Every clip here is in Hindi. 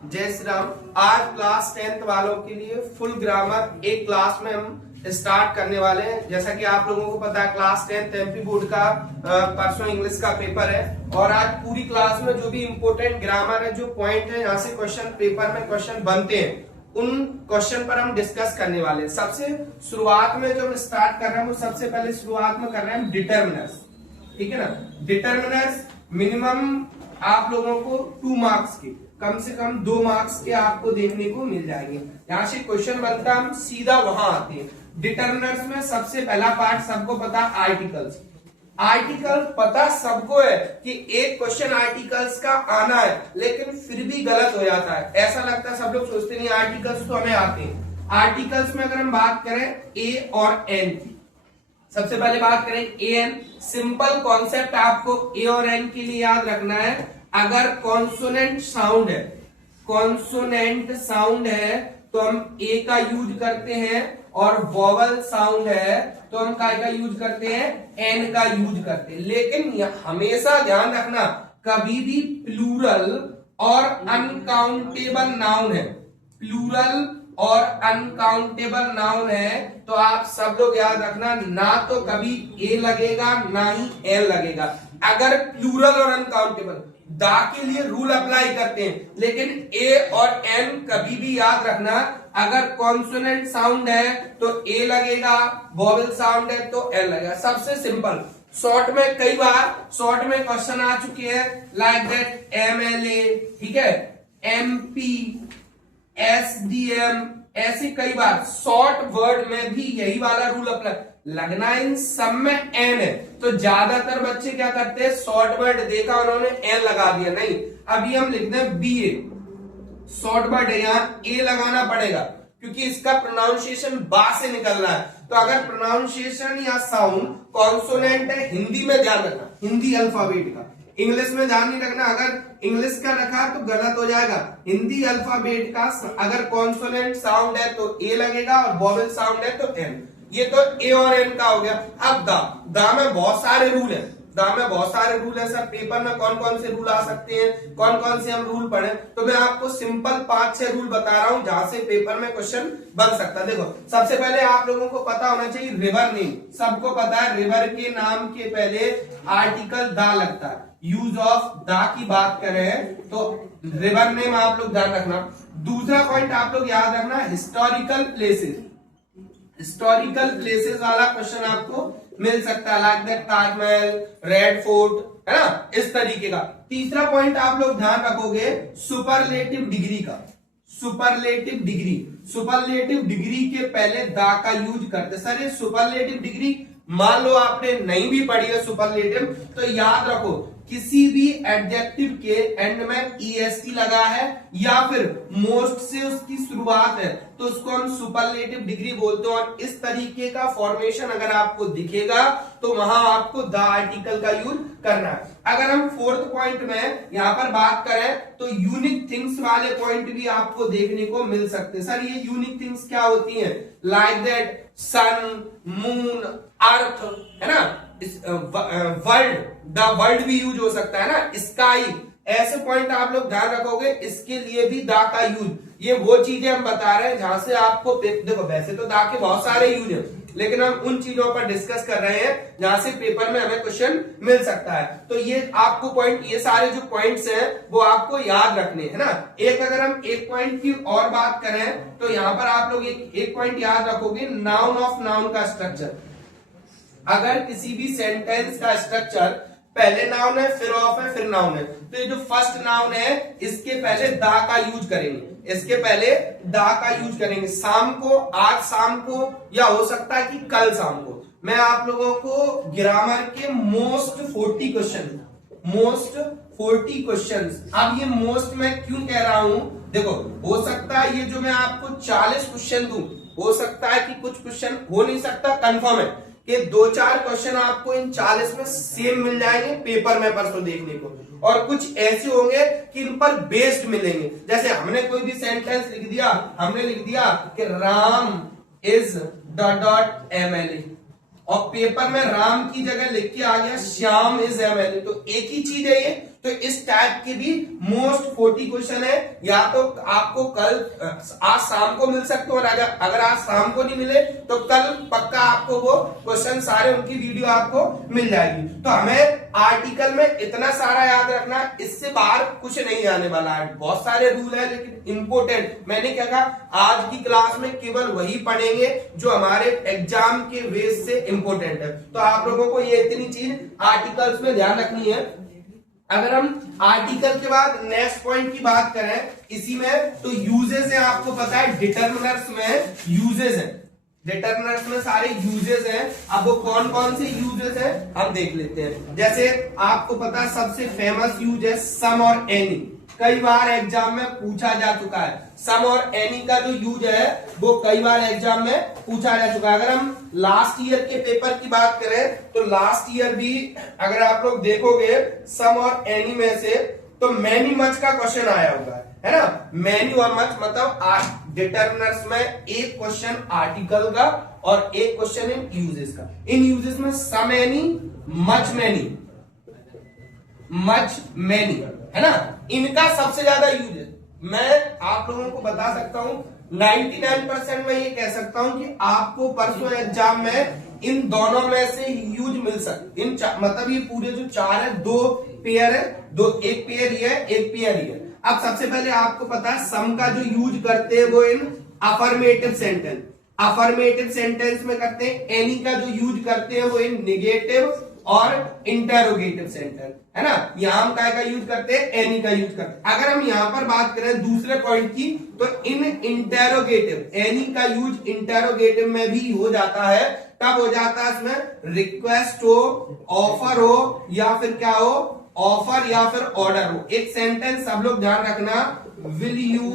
जय श्री राम। आज क्लास 10th वालों के लिए फुल ग्रामर एक क्लास में हम स्टार्ट करने वाले हैं। जैसा कि आप लोगों को पता है क्लास 10th एमपी बोर्ड का परसों इंग्लिश का पेपर है और आज पूरी क्लास में जो भी इंपोर्टेंट ग्रामर है, जो पॉइंट है, यहाँ से क्वेश्चन पेपर में क्वेश्चन बनते हैं, उन क्वेश्चन पर हम डिस्कस करने वाले हैं। सबसे शुरुआत में जो हम स्टार्ट कर रहे हैं वो सबसे पहले शुरुआत में कर रहे हैं डिटर्मिनर्स। ठीक है ना। डिटर्मिनर्स मिनिमम आप लोगों को 2 मार्क्स के, कम से कम 2 मार्क्स के आपको देखने को मिल जाएंगे। यहाँ से क्वेश्चन बनता है, हम सीधा वहां आते हैं। डिटर्मिनर्स में सबसे पहला पार्ट सबको पता आर्टिकल्स। आर्टिकल पता सबको है कि एक क्वेश्चन आर्टिकल्स का आना है, लेकिन फिर भी गलत हो जाता है। ऐसा लगता है सब लोग सोचते नहीं आर्टिकल्स तो हमें आते हैं। आर्टिकल्स में अगर हम बात करें ए और एन की, सबसे पहले बात करें ए एन। सिंपल कॉन्सेप्ट आपको ए और एन के लिए याद रखना है। अगर कॉन्सोनेंट साउंड है, कॉन्सोनेंट साउंड है तो हम ए का यूज करते हैं, और वोवल साउंड है तो हम काय का यूज करते हैं, एन का यूज करते हैं। लेकिन हमेशा ध्यान रखना, कभी भी प्लूरल और अनकाउंटेबल नाउन है, प्लूरल और अनकाउंटेबल नाउन है तो आप सब लोग याद रखना, ना तो कभी ए लगेगा ना ही एन लगेगा। अगर प्लूरल और अनकाउंटेबल दा के लिए रूल अप्लाई करते हैं, लेकिन ए और एन कभी भी याद रखना, अगर कॉन्सोनेंट साउंड है तो ए लगेगा, वोवेल साउंड है तो एन लगेगा। सबसे सिंपल, शॉर्ट में कई बार शॉर्ट में क्वेश्चन आ चुके हैं, लाइक दैट एमएलए, ठीक है, एमपी, एसडीएम, ऐसे कई बार शॉर्ट वर्ड में भी यही वाला रूल अप्लाई लगना। इन सब में एन है तो ज्यादातर बच्चे क्या करते हैं, शॉर्ट वर्ड देखा उन्होंने एन लगा दिया। नहीं, अभी हम लिखते हैं बी ए, शॉर्ट वर्ड है, यहाँ ए लगाना पड़ेगा क्योंकि इसका प्रोनाउंसिएशन बा से निकल रहा है। तो अगर प्रोनाउंसिएशन या साउंड कॉन्सोनेंट है, हिंदी में ध्यान रखना, हिंदी अल्फाबेट का, इंग्लिश में ध्यान नहीं रखना। अगर इंग्लिश का रखा तो गलत हो जाएगा। हिंदी अल्फाबेट का अगर कॉन्सोनेंट साउंड है तो ए लगेगा और वोवेल साउंड है तो एन। ये तो ए और एन का हो गया। अब दा में बहुत सारे रूल है, दा में बहुत सारे रूल है। सर पेपर में कौन कौन से रूल आ सकते हैं, कौन कौन से हम रूल पढ़े, तो मैं आपको सिंपल 5-6 रूल बता रहा हूं जहां से पेपर में क्वेश्चन बन सकता है। देखो, सबसे पहले आप लोगों को पता होना चाहिए रिवर नेम। सबको पता है रिवर के नाम के पहले आर्टिकल दा लगता है। यूज ऑफ दा की बात करें तो रिवर नेम आप लोग ध्यान रखना। दूसरा पॉइंट आप लोग याद रखना, हिस्टोरिकल प्लेसेस। हिस्टोरिकल प्लेसेस वाला क्वेश्चन आपको मिल सकता है, like that Taj Mahal, red fort, है ना, इस तरीके का। तीसरा पॉइंट आप लोग ध्यान रखोगे सुपरलेटिव डिग्री का। सुपरलेटिव डिग्री, सुपरलेटिव डिग्री के पहले दा का यूज करते। सर ये सुपरलेटिव डिग्री मान लो आपने नहीं भी पढ़ी है सुपरलेटिव, तो याद रखो किसी भी एडजेक्टिव के एंड में ईएसटी लगा है या फिर मोस्ट से उसकी शुरुआत है तो उसको हम सुपरलेटिव डिग्री बोलते हैं। और इस तरीके का फॉर्मेशन अगर आपको दिखेगा तो वहां आपको द आर्टिकल का यूज करना है। अगर हम 4th पॉइंट में यहां पर बात करें तो यूनिक थिंग्स वाले पॉइंट भी आपको देखने को मिल सकते हैं। सर ये यूनिक थिंग्स क्या होती हैं, लाइक दैट सन, मून, अर्थ, है ना, वर्ल्ड, द वर्ल्ड भी यूज हो सकता है ना, स्काई, ऐसे पॉइंट आप लोग ध्यान रखोगे। इसके लिए भी दा का यूज, ये वो चीजें हम बता रहे हैं जहां से आपको, देखो वैसे तो दा के बहुत सारे यूज हैं, लेकिन हम उन चीजों पर डिस्कस कर रहे हैं जहां से पेपर में हमें क्वेश्चन मिल सकता है। तो ये आपको पॉइंट, ये सारे जो पॉइंट्स हैं वो आपको याद रखने हैं ना। एक अगर हम एक पॉइंट की और बात करें तो यहां पर आप लोग एक पॉइंट याद रखोगे, नाउन ऑफ नाउन का स्ट्रक्चर। अगर किसी भी सेंटेंस का स्ट्रक्चर पहले नाउन है, फिर ऑफ है, फिर नाउन है, तो ये जो फर्स्ट नाउन है इसके पहले दा का यूज करेंगे, इसके पहले दा का यूज करेंगे। शाम को, आज शाम को, या हो सकता है कि कल शाम को। मैं आप लोगों को ग्रामर के मोस्ट 40 क्वेश्चन, मोस्ट 40 क्वेश्चंस, अब ये मोस्ट मैं क्यों कह रहा हूं, देखो हो सकता है ये जो मैं आपको 40 क्वेश्चन दूं, हो सकता है कि कुछ क्वेश्चन हो नहीं सकता, कंफर्म है कि 2-4 क्वेश्चन आपको इन 40 में सेम मिल जाएंगे पेपर में परसों देखने को, और कुछ ऐसे होंगे कि इन पर बेस्ड मिलेंगे। जैसे हमने कोई भी सेंटेंस लिख दिया, हमने लिख दिया कि राम इज डॉट एमएलए, और पेपर में राम की जगह लिख के आ गया श्याम इज एमएलए, तो एक ही चीज है ये, तो इस टाइप के भी मोस्ट 40 क्वेश्चन है, या तो आपको कल आज शाम को मिल सकते हो, और अगर आज शाम को नहीं मिले तो कल पक्का आपको वो क्वेश्चन सारे उनकी वीडियो आपको मिल जाएगी। तो हमें आर्टिकल में इतना सारा याद रखना, इससे बाहर कुछ नहीं आने वाला है। बहुत सारे रूल है लेकिन इंपॉर्टेंट, मैंने क्या कहा आज की क्लास में केवल वही पढ़ेंगे जो हमारे एग्जाम के बेस से इंपॉर्टेंट है। तो आप लोगों को ये इतनी चीज आर्टिकल्स में ध्यान रखनी है। अगर हम आर्टिकल के बाद नेक्स्ट पॉइंट की बात करें इसी में, तो यूजेस है, आपको पता है डिटर्मिनर्स में यूजेस है, डिटर्मिनर्स में सारे यूजेस हैं। अब वो कौन कौन से यूजेस हैं हम देख लेते हैं। जैसे आपको पता है सबसे फेमस यूज है सम और एनी, कई बार एग्जाम में पूछा जा चुका है। सम और एनी का जो यूज है वो कई बार एग्जाम में पूछा जा चुका है। अगर हम लास्ट ईयर के पेपर की बात करें तो लास्ट ईयर भी अगर आप लोग देखोगे सम और एनी में से तो मैनी मच का क्वेश्चन आया होगा, है ना। मैनी और मच मतलब डिटर्मिनर्स में एक क्वेश्चन आर्टिकल का और एक क्वेश्चन इन यूजेस का। इन यूजेस में सम एनी, मच मैनी, है ना, इनका सबसे ज्यादा यूज है। मैं आप लोगों को बता सकता हूं 99% में ये कह सकता हूं कि आपको परसों एग्जाम में इन दोनों में से यूज मिल सकते। मतलब ये पूरे जो चार है, दो पेयर है, एक पेयर ही है, एक पेयर ही है। अब सबसे पहले आपको पता है सम का जो यूज करते हैं वो इन अफर्मेटिव सेंटेंस में करते हैं। एनी का जो यूज करते हैं वो इन निगेटिव और इंटेरोगेटिव सेंटेंस, है ना। यहां हम क्या का यूज करते हैं, एनी का यूज करते हैं। अगर हम यहां पर बात करें दूसरे पॉइंट की तो इन इंटेरोगेटिव, एनी का यूज इंटेरोगेटिव में भी हो जाता है। कब हो जाता है इसमें, रिक्वेस्ट हो, ऑफर हो, या फिर क्या हो, ऑफर या फिर ऑर्डर हो। एक सेंटेंस सब लोग ध्यान रखना, will you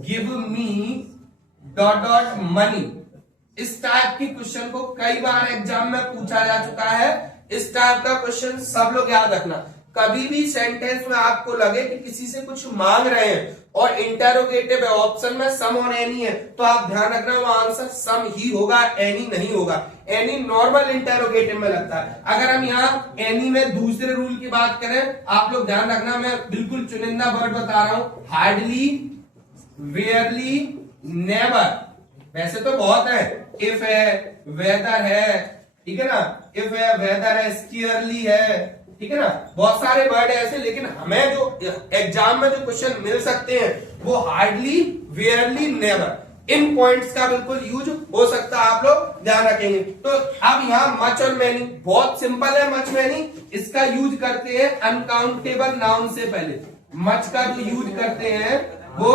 give me dot dot money. इस टाइप की क्वेश्चन को कई बार एग्जाम में पूछा जा चुका है। इस टाइप का क्वेश्चन सब लोग याद रखना। कभी भी सेंटेंस में आपको लगे कि किसी से कुछ मांग रहे हैं और इंटेरोगेटिव है, ऑप्शन में सम और एनी है, तो आप ध्यान रखना वो आंसर सम ही होगा, एनी नहीं होगा। एनी नॉर्मल इंटेरोगेटिव में लगता है। अगर हम यहाँ एनी में दूसरे रूल की बात करें, आप लोग ध्यान रखना, मैं बिल्कुल चुनिंदा वर्ड बता रहा हूं, हार्डली, वेयरली, नेवर। वैसे तो बहुत है, इफ है, वेदर है, ठीक है ना, इफ है, वेदर है, स्कियरली है, ठीक है ना, बहुत सारे वर्ड है ऐसे। लेकिन हमें जो एग्जाम में जो क्वेश्चन मिल सकते हैं वो हार्डली, वेयरली, नेवर, इन पॉइंट्स का बिल्कुल यूज हो सकता है, आप लोग ध्यान रखेंगे। तो अब यहाँ मच और मैनी बहुत सिंपल है। मच मैनी इसका यूज करते हैं अनकाउंटेबल नाउन से पहले। मच का जो यूज करते हैं वो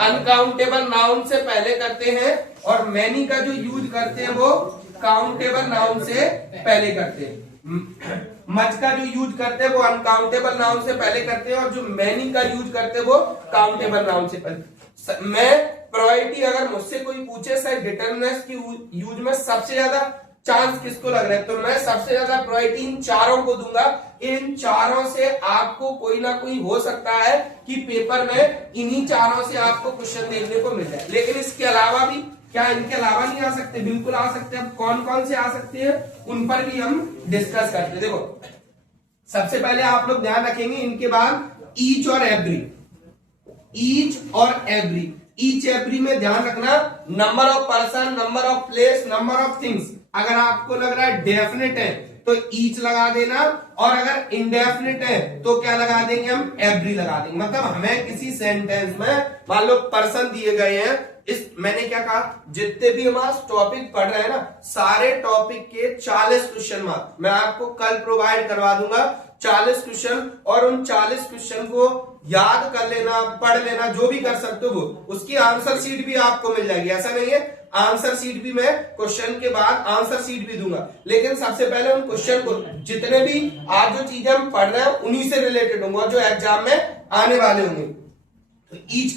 अनकाउंटेबल नाउन से पहले करते हैं, और मैनी का जो यूज करते हैं वो काउंटेबल नाउन से पहले करते हैं। मच का जो यूज करते हैं वो अनकाउंटेबल नाउन से पहले करते हैं, और जो मैनी का यूज करते हैं वो काउंटेबल नाउन से पहले। मैं प्रायोरिटी अगर मुझसे कोई पूछे सर डिटर्मिनर्स की यूज में सबसे ज्यादा चांस किसको लग रहा है, तो मैं सबसे ज्यादा प्रायोरिटी इन चारों को दूंगा। इन चारों से आपको कोई ना कोई हो सकता है कि पेपर में इन्हीं चारों से आपको क्वेश्चन देखने को मिल जाए। लेकिन इसके अलावा भी, क्या इनके अलावा नहीं आ सकते, बिल्कुल आ सकते हैं। अब कौन कौन से आ सकते हैं उन पर भी हम डिस्कस करते हैं। देखो सबसे पहले आप लोग ध्यान रखेंगे इनके बाद ईच और एवरी। ईच और एवरी, ईच एवरी में ध्यान रखना number of person, number of place, number of things. अगर आपको लग रहा है डेफिनेट है तो ईच लगा देना, और अगर इंडेफिनिट है तो क्या लगा देंगे हम, एवरी लगा देंगे। मतलब हमें किसी सेंटेंस में मान लो पर्सन दिए गए हैं, इस मैंने क्या कहा, जितने भी हमारे टॉपिक पढ़ रहे हैं ना, सारे टॉपिक के 40 क्वेश्चन मार्क मैं आपको कल प्रोवाइड करवा दूंगा। 40 क्वेश्चन, और उन 40 क्वेश्चन को याद कर लेना, पढ़ लेना, जो भी कर सकते हो। उसकी आंसर शीट भी आपको मिल जाएगी, ऐसा नहीं है, आंसर शीट भी मैं क्वेश्चन के बाद आंसर शीट भी दूंगा। लेकिन सबसे पहले उन क्वेश्चन को, जितने भी आज जो चीजें हम पढ़ रहे हैं उन्हीं से रिलेटेड होंगे जो एग्जाम में आने वाले होंगे। तो ईच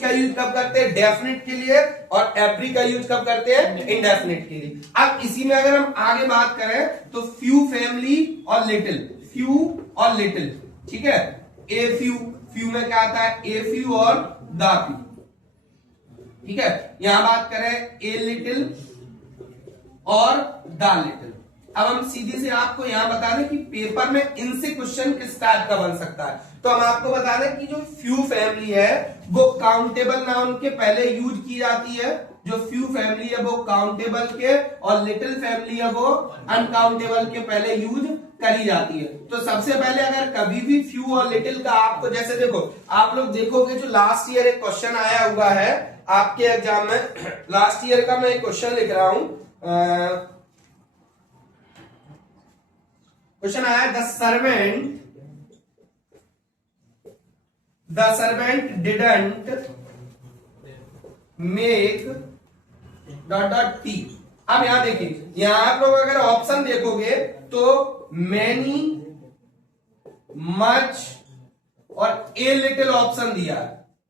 का यूज कब करते हैं, डेफिनेट के लिए, और एवरी का यूज कब करते हैं, इनडेफिनेट के लिए। अब इसी में अगर हम आगे बात करें तो फ्यू, फैमिली और लिटिल, फ्यू और लिटिल, ठीक है। ए फ्यू, फ्यू में क्या आता है, ए फ्यू और द फ्यू, ठीक है। यहां बात करें ए लिटिल और द लिटिल, अब हम सीधी से आपको यहां बता दें कि पेपर में इनसे क्वेश्चन किस टाइप का बन सकता है। तो हम आपको बता दें कि जो फ्यू फैमिली है वो काउंटेबल नाउन के पहले यूज की जाती है। जो फ्यू फैमिली है वो काउंटेबल के, और लिटिल फैमिली है वो अनकाउंटेबल के पहले यूज करी जाती है। तो सबसे पहले अगर कभी भी फ्यू और लिटिल का आपको, जैसे देखो आप लोग देखोगे जो लास्ट ईयर एक क्वेश्चन आया हुआ है आपके एग्जाम में, लास्ट ईयर का मैं एक क्वेश्चन लिख रहा हूं। क्वेश्चन आया the servant didn't make tea. अब यहां देखिए, यहां आप लोग अगर ऑप्शन देखोगे तो मैनी, मच और ए लिटिल ऑप्शन दिया।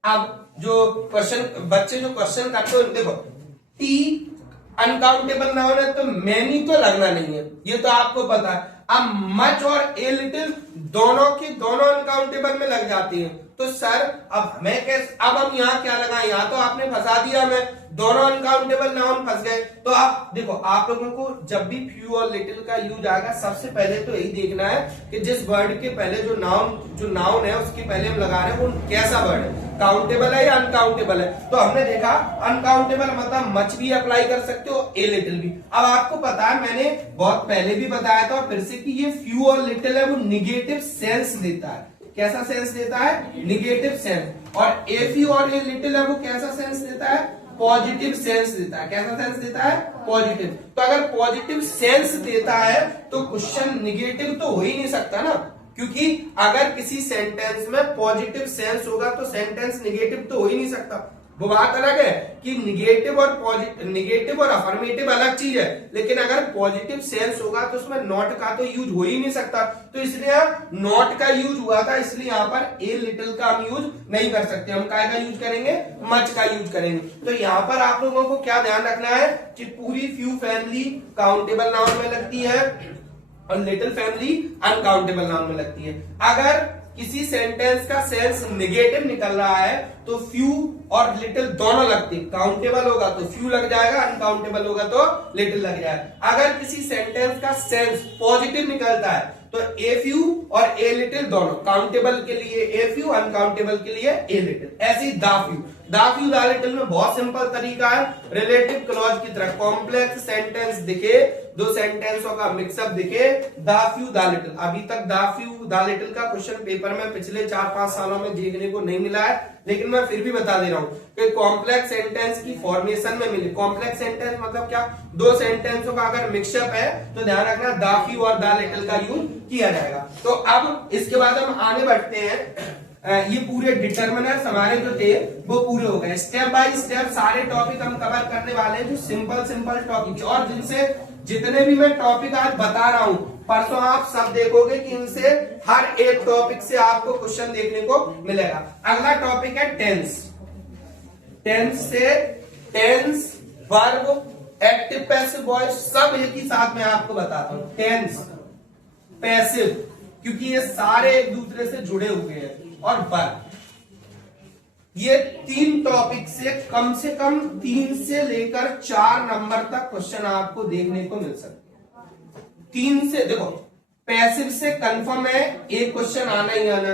अब जो क्वेश्चन बच्चे जो क्वेश्चन करते हो, देखो टी अनकाउंटेबल नाउन है तो मैनी तो लगना नहीं है, ये तो आपको पता है। अब मच और ए लिटिल दोनों की दोनों अनकाउंटेबल में लग जाती हैं। तो सर अब मैं कैसे, अब हम यहाँ क्या लगाएं, यहाँ तो आपने फंसा दिया, मैं दोनों अनकाउंटेबल नाउन फंस गए। तो आप देखो, आप लोगों को जब भी फ्यू और लिटिल का यूज आएगा सबसे पहले तो यही देखना है कि जिस वर्ड के पहले जो नाउन है उसके पहले हम लगा रहे हैं वो कैसा वर्ड है, काउंटेबल है या अनकाउंटेबल है। तो हमने देखा अनकाउंटेबल मतलब मच भी अप्लाई कर सकते हो, ए लिटिल भी। अब आपको पता है, मैंने बहुत पहले भी बताया था और फिर से कि ये फ्यू और लिटिल है वो निगेटिव सेंस देता है। कैसा सेंस देता है? Negative sense. और ए फ्यू और ए लिटिल है वो कैसा सेंस देता है? पॉजिटिव सेंस देता है। कैसा सेंस देता है? पॉजिटिव। तो अगर पॉजिटिव सेंस देता है तो क्वेश्चन निगेटिव तो हो ही नहीं सकता ना, क्योंकि अगर किसी सेंटेंस में पॉजिटिव सेंस होगा तो सेंटेंस निगेटिव तो हो ही नहीं सकता। वो बात अलग है कि निगेटिव और अफर्मेटिव अलग चीज है, लेकिन अगर पॉजिटिव सेंस होगा तो उसमें नॉट का तो यूज हो ही नहीं सकता। तो इसलिए नॉट का यूज हुआ था, इसलिए यहाँ पर ए लिटिल का हम यूज नहीं कर सकते। हम काय का यूज करेंगे? मच का यूज करेंगे। तो यहाँ पर आप लोगों को क्या ध्यान रखना है कि पूरी फ्यू फैमिली काउंटेबल नाउन में लगती है और लिटिल फैमिली अनकाउंटेबल नाउन में लगती है। अगर किसी सेंटेंस का सेंस नेगेटिव निकल रहा है तो फ्यू और लिटिल दोनों लगते हैं। काउंटेबल होगा तो फ्यू लग जाएगा, अनकाउंटेबल होगा तो लिटिल लग जाएगा। अगर किसी सेंटेंस का सेंस पॉजिटिव निकलता है तो ए फ्यू और ए लिटिल दोनों, काउंटेबल के लिए ए फ्यू, अनकाउंटेबल के लिए ए लिटिल। ऐसे ही दा फ्यू दा लिटिल में बहुत सिंपल तरीका है, रिलेटिव क्लॉज की तरह कॉम्प्लेक्स सेंटेंस दिखे, दो सेंटेंसों का मिक्सअप दिखे, दा फ्यू दा लिटिल। अभी तक दा फ्यू दा लिटिल का क्वेश्चन पेपर में पिछले 4-5 सालों में देखने को नहीं मिला है, लेकिन मैं फिर भी बता दे रहा हूं कि कॉम्प्लेक्स सेंटेंस की फॉर्मेशन में मिले। कॉम्प्लेक्स सेंटेंस मतलब क्या? दो सेंटेंसों का अगर मिक्सअप है तो ध्यान रखना दा फ्यू और दा लिटिल का यूज किया जाएगा। तो अब इसके बाद हम आगे बढ़ते हैं। ये पूरे डिटर्मिनर्स हमारे जो थे वो पूरे हो गए। स्टेप बाय स्टेप सारे टॉपिक हम कवर करने वाले हैं, जो सिंपल टॉपिक, और जिनसे जितने भी मैं टॉपिक आज बता रहा हूं परसों आप सब देखोगे कि इनसे हर एक टॉपिक से आपको क्वेश्चन देखने को मिलेगा। अगला टॉपिक है टेंस। टेंस से tense, verb, active, passive, voice सब एक ही साथ में आपको बताता हूं। टेंस, पैसिव, क्योंकि ये सारे एक दूसरे से जुड़े हुए हैं, और वर्ब। ये 3 टॉपिक से कम 3 से लेकर 4 नंबर तक क्वेश्चन आपको देखने को मिल सकते हैं। 3 से देखो, पैसिव से कंफर्म है एक क्वेश्चन आना ही आना,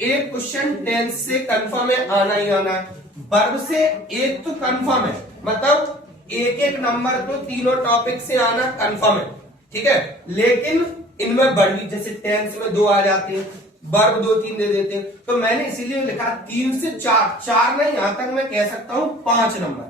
एक क्वेश्चन टेंस से कंफर्म है आना ही आना, वर्ब से एक तो कंफर्म है, मतलब एक नंबर तो तीनों टॉपिक से आना कंफर्म है, ठीक है। लेकिन इनमें बढ़ी, जैसे टेंस में 2 आ जाते हैं, वर्ब 2-3 दे देते हैं, तो मैंने इसीलिए लिखा 3 से 4 नहीं, यहां तक मैं कह सकता हूं 5 नंबर,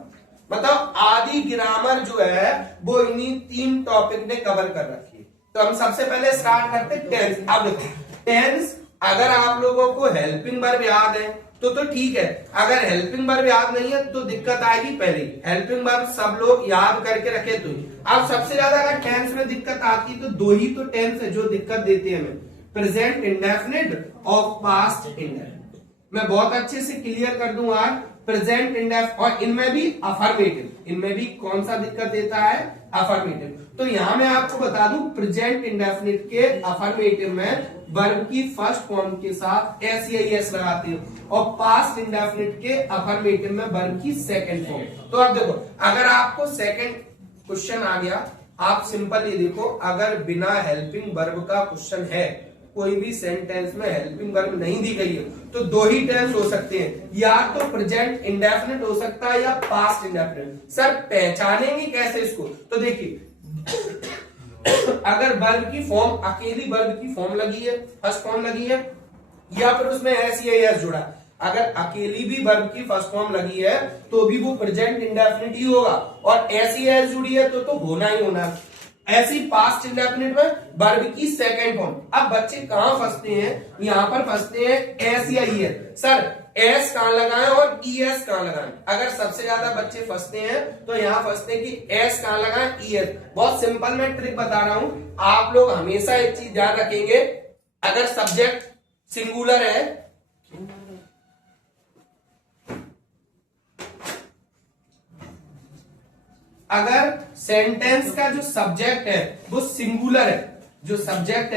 मतलब आधी ग्रामर जो है वो इन्हीं 3 टॉपिक ने कवर कर रखी है। तो हम सबसे पहले स्टार्ट करते हैं टेंस। अब देखो टेंस, अगर आप लोगों को हेल्पिंग वर्ब याद है तो ठीक है, अगर हेल्पिंग वर्ब याद नहीं है तो दिक्कत आएगी। पहले हेल्पिंग वर्ब सब लोग याद करके रखे। तो अब सबसे ज्यादा अगर टेंस में दिक्कत आती है तो 2 ही तो टेंस है जो दिक्कत देती है हमें, प्रेजेंट इंडेफिनिट और पास्ट इंडेफिनिट। मैं बहुत अच्छे से क्लियर कर दूंगा प्रेजेंट इंडेफिनिट, और इनमें भी अफर्मेटिव, इनमें भी कौन सा दिक्कत देता है? अफर्मेटिव। तो यहां मैं आपको बता दूं प्रेजेंट इंडेफिनिट के अफर्मेटिव में वर्ब की फर्स्ट फॉर्म के साथ एस या एस लगाते हो, और पास्ट इंडेफिनिट के अफर्मेटिव में वर्ब की सेकंड फॉर्म। तो अब देखो, अगर आपको सेकंड क्वेश्चन आ गया आप सिंपल ये देखो, अगर बिना हेल्पिंग वर्ब का क्वेश्चन है, कोई भी सेंटेंस में हेल्पिंग वर्ब नहीं दी गई है, तो दो ही टेंस हो सकते हैं, या तो प्रेजेंट इंडेफिनिट हो सकता है या पास्ट इंडेफिनिट। सर पहचानेंगे कैसे इसको? तो देखिए अगर वर्ब की फॉर्म, अकेली वर्ब की फॉर्म लगी है, फर्स्ट फॉर्म लगी है, या फिर उसमें एस या एस जुड़ा, अगर अकेली भी वर्ब की फर्स्ट फॉर्म लगी है तो भी वो प्रेजेंट इंडेफिनिट ही होगा, और ऐसी एस जुड़ी है तो होना ही होना। ऐसी पास्ट इंडेफिनिट में वर्ब की सेकंड फॉर्म। अब बच्चे कहां फंसते हैं? यहां पर फंसते हैं एस या ई एस। सर एस कहां लगाएं और ई एस कहां लगाएं? अगर सबसे ज्यादा बच्चे फंसते हैं तो यहां फंसते हैं कि एस कहां लगाएं, ई एस। बहुत सिंपल मैं ट्रिक बता रहा हूं, आप लोग हमेशा एक चीज ध्यान रखेंगे, अगर सब्जेक्ट सिंगुलर है, अगर सेंटेंस का जो सब्जेक्ट है वो सिंगुलर है, जो सब्जेक्ट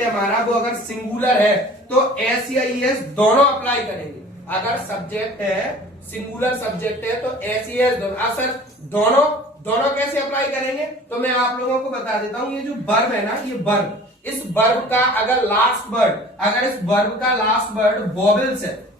है हमारा वो अगर सिंगुलर है तो एस या ई एस दोनों अप्लाई करेंगे। अगर सब्जेक्ट है, सिंगुलर सब्जेक्ट है तो एस या एस दोनों। सर दोनों कैसे अप्लाई करेंगे? तो मैं आप लोगों को बता देता हूं। ये जो वर्ब है ना, ये वर्ब, इस वर्ब का अगर लास्ट वर्ड, अगर इस वर्ब का लास्ट वर्ड वॉवेल्स है,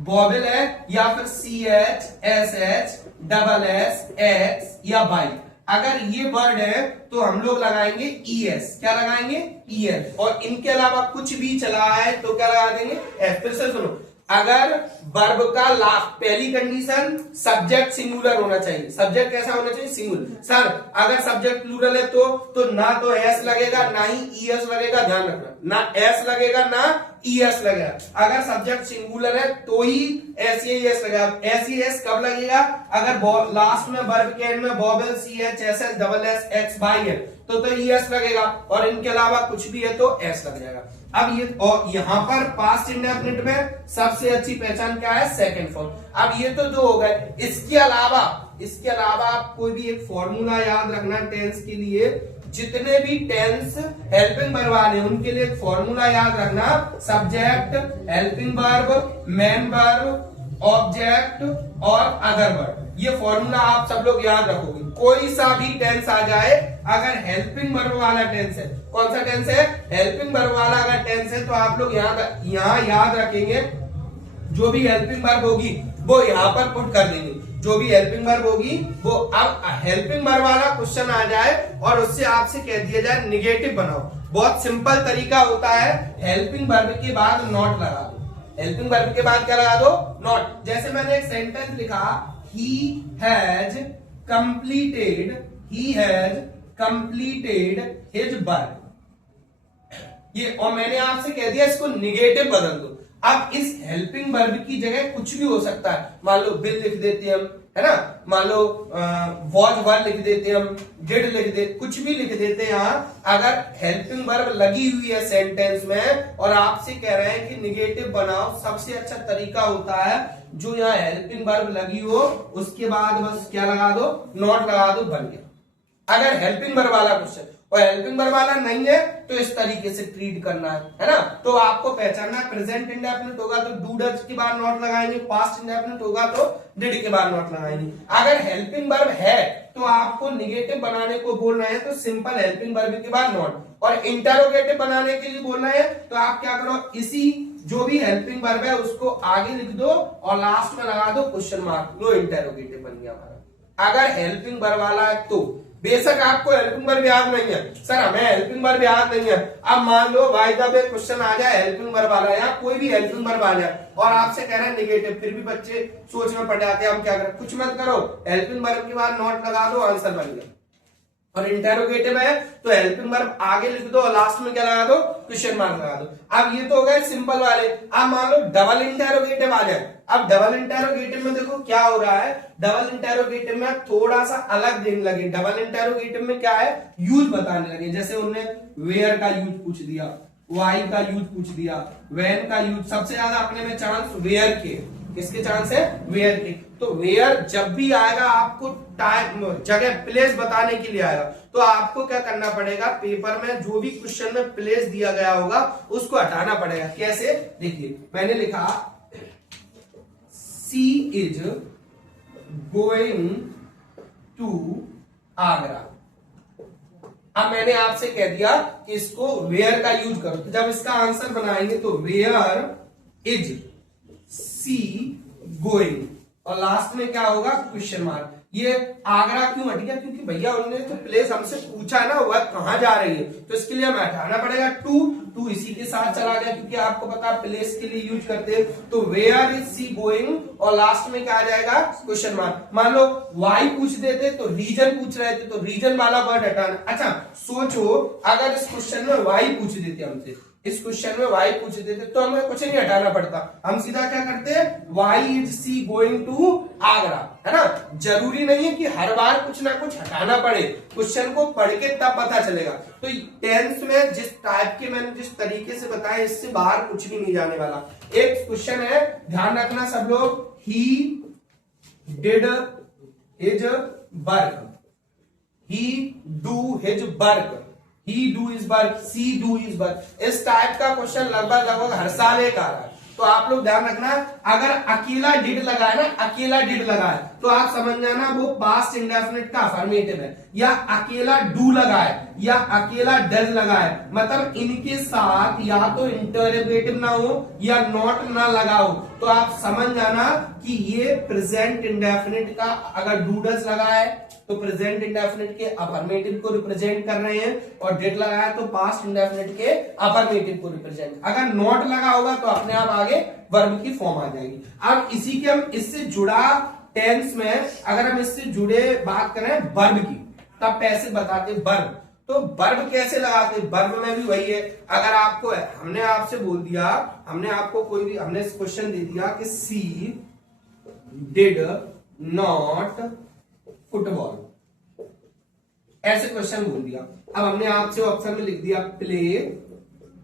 वॉवेल है, या फिर C H, S H, double S, X या बाई, अगर ये वर्ड है तो हम लोग लगाएंगे ई एस। क्या लगाएंगे? E S. और इनके अलावा कुछ भी चला है तो क्या लगा देंगे? एस। फिर से सुनो, अगर वर्ब का लास्ट, पहली कंडीशन सब्जेक्ट सिंगुलर होना चाहिए। सब्जेक्ट कैसा होना चाहिए? सिंगुलर। सर अगर सब्जेक्ट प्लूरल है तो ना तो एस लगेगा ना ही ई एस लगेगा, ध्यान रखना, ना एस लगेगा ना ई एस लगेगा। अगर सब्जेक्ट सिंगुलर है तो ही एस ई एस लगेगा। एस ई एस कब लगेगा? अगर लास्ट में वर्ब के एंड में vowel C H, S S, double S, X, बाई है तो ई एस लगेगा, और इनके अलावा कुछ भी है तो एस लग जाएगा। अब ये, और यहां पर पास्ट इंडेफिनिट में सबसे अच्छी पहचान क्या है? Second form. अब ये तो दो हो गए, इसके अलावा आप कोई भी एक फॉर्मूला याद रखना टेंस के लिए। जितने भी टेंस हेल्पिंग वर्ब वाले उनके लिए एक फॉर्मूला याद रखना, subject, helping verb, main verb, object और अदर वर्ब। ये फॉर्मूला आप सब लोग याद रखोगे। कोई सा भी टेंस आ जाए, अगर हेल्पिंग वर्ब वाला टेंस है, कौन सा टेंस है? हेल्पिंग वर्ब वाला अगर टेंस है तो आप लोग यहाँ याद रखेंगे, जो भी हेल्पिंग वर्ब होगी वो यहाँ पर पुट कर देंगे, जो भी हेल्पिंग वर्ब होगी वो। अब हेल्पिंग वर्ब वाला क्वेश्चन आ जाए और उससे आपसे कह दिया जाए निगेटिव बनाओ, बहुत सिंपल तरीका होता है, हेल्पिंग वर्ब के बाद नॉट लगा दो। हेल्पिंग वर्ब के बाद क्या लगा दो? नॉट। जैसे मैंने एक सेंटेंस लिखा, he has completed his work, ये, और मैंने आपसे कह दिया इसको निगेटिव बदल दो। अब इस हेल्पिंग वर्ब की जगह कुछ भी हो सकता है, मान लो बिल लिख देते हम, है ना, मान लो वॉज वर लिख देते हम, डिड लिख देते, कुछ भी लिख देते हैं। यहाँ अगर हेल्पिंग वर्ब लगी हुई है सेंटेंस में और आपसे कह रहे हैं कि निगेटिव बनाओ, सबसे अच्छा तरीका होता है जो यहाँ हेल्पिंग वर्ब लगी हो उसके बाद बस क्या लगा दो? नॉट लगा दो, बन गया। अगर हेल्पिंग वर्ब वाला क्वेश्चन और हेल्पिंग वर्ब वाला नहीं है तो इस तरीके से ट्रीट करना है ना। तो आपको पहचानना है, प्रेजेंट इंडेफिनिट होगा तो डू डज के बाद नॉट लगाएंगे, पास्ट इंडेफिनिट होगा तो डिड के बाद नॉट लगाएंगे। अगर हेल्पिंग वर्ब है तो आपको निगेटिव बनाने को बोल रहे हैं तो सिंपल हेल्पिंग वर्ब के बाद नॉट, और इंटरोगेटिव बनाने के लिए बोल रहे हैं तो आप क्या करो, इसी जो भी हेल्पिंग वर्ब है उसको आगे लिख दो और लास्ट में लगा दो क्वेश्चन मार्क, लो इंटरोगेटिव बन गया हमारा। अगर हेल्पिंग वर्ब वाला है तो बेशक आपको हेल्पिंग वर्ब याद नहीं है, सर हमें हेल्पिंग वर्ब याद नहीं है। अब मान लो बाय द वे क्वेश्चन आ जाए हेल्पिंग वर्ब वाला, या कोई भी हेल्पिंग वर्ब आ जाए और आपसे कह रहे हैं निगेटिव, फिर भी बच्चे सोच में पड़ जाते हैं हम क्या करें। कुछ मत करो, हेल्पिंग वर्ब के बाद नॉट लगा दो, आंसर बन गया। और इंटरोगेटिव है तो हेल्पिंग वर्ब आगे लिख दो और लास्ट में क्या लगा दो? क्वेश्चन मार्क लगा दो। अब ये तो हो गए सिंपल वाले। अब मान लो डबल इंटरोगेटिव आ जाए। अब डबल इंटरोगेटिव में देखो क्या हो रहा है, डबल इंटरोगेटिव में थोड़ा सा अलग देने लगे। डबल इंटरोगेटिव में क्या है, यूज बताने लगे। जैसे उन्होंने वेयर का यूज पूछ दिया, वाई का यूज पूछ दिया, वेन का यूज। सबसे ज्यादा अपने में चांस वेयर के, किसके चांस है? वेयर के। तो वेयर जब भी आएगा आपको टाइम, जगह, प्लेस बताने के लिए आएगा, तो आपको क्या करना पड़ेगा, पेपर में जो भी क्वेश्चन में प्लेस दिया गया होगा उसको हटाना पड़ेगा। कैसे? देखिए मैंने लिखा सी इज गोइंग टू आगरा। अब मैंने आपसे कह दिया कि इसको वेयर का यूज करो, तो जब इसका आंसर बनाएंगे तो वेयर इज सी गोइंग, और लास्ट में क्या होगा, क्वेश्चन मार्क। ये आगरा क्यों हट गया, क्योंकि भैया उन्होंने तो प्लेस हमसे पूछा ना, वह कहां जा रही है, तो इसके लिए हमें हटाना पड़ेगा टू इसी के साथ चला गया, क्योंकि आपको पता प्लेस के लिए यूज करते हैं। तो वेयर इज सी गोइंग, और लास्ट में क्या आ जाएगा, क्वेश्चन मार्क। मान लो वाई पूछ देते तो रीजन पूछ रहे थे, तो रीजन वाला वर्ड हटाना। अच्छा सोचो, अगर इस क्वेश्चन में वाई पूछ देते हमसे, इस क्वेश्चन में वाई पूछ देते तो हमें कुछ नहीं हटाना पड़ता, हम सीधा क्या करते, why is she going to Agra, है ना। जरूरी नहीं है कि हर बार कुछ ना कुछ हटाना पड़े, क्वेश्चन को पढ़ के तब पता चलेगा। तो टेंस में जिस टाइप के मैंने जिस तरीके से बताया, इससे बाहर कुछ भी नहीं जाने वाला। एक क्वेश्चन है, ध्यान रखना सब लोग, he did his work, he do his work, he do his work, she do his work, इस टाइप का क्वेश्चन लगभग हर साल एक आ रहा है। तो आप लोग ध्यान रखना, अगर अकेला डिड लगा है ना, अकेला डिड लगा है, तो आप समझ जाना वो पास्ट इंडेफिनिट का अफर्मेटिव है, या अकेला डू लगा है, या अकेला डज लगा है, मतलब इनके साथ या तो इंटरोगेटिव ना हो या नॉट ना लगा हो, तो आप समझ जाना कि ये प्रेजेंट इंडेफिनिट का, अगर डू डज लगा है तो प्रेजेंट इंडेफिनिट के अफर्मेटिव को रिप्रेजेंट कर रहे हैं, और डिड लगा है तो पास्ट इंडेफिनिट के अफर्मेटिव को रिप्रेजेंट। अगर नॉट लगा होगा तो अपने आप आगे वर्ब की फॉर्म आ जाएगी। अब इसी के हम इससे जुड़ा टेंस में, अगर हम इससे जुड़े बात करें वर्ब की, तब कैसे बताते वर्ब, तो वर्ब कैसे लगाते, वर्ब में भी वही है। अगर आपको हमने आपसे बोल दिया, हमने आपको कोई भी हमने क्वेश्चन दे दिया कि सी डिड नॉट फुटबॉल, ऐसे क्वेश्चन बोल दिया। अब हमने आपसे ऑप्शन में लिख दिया प्ले,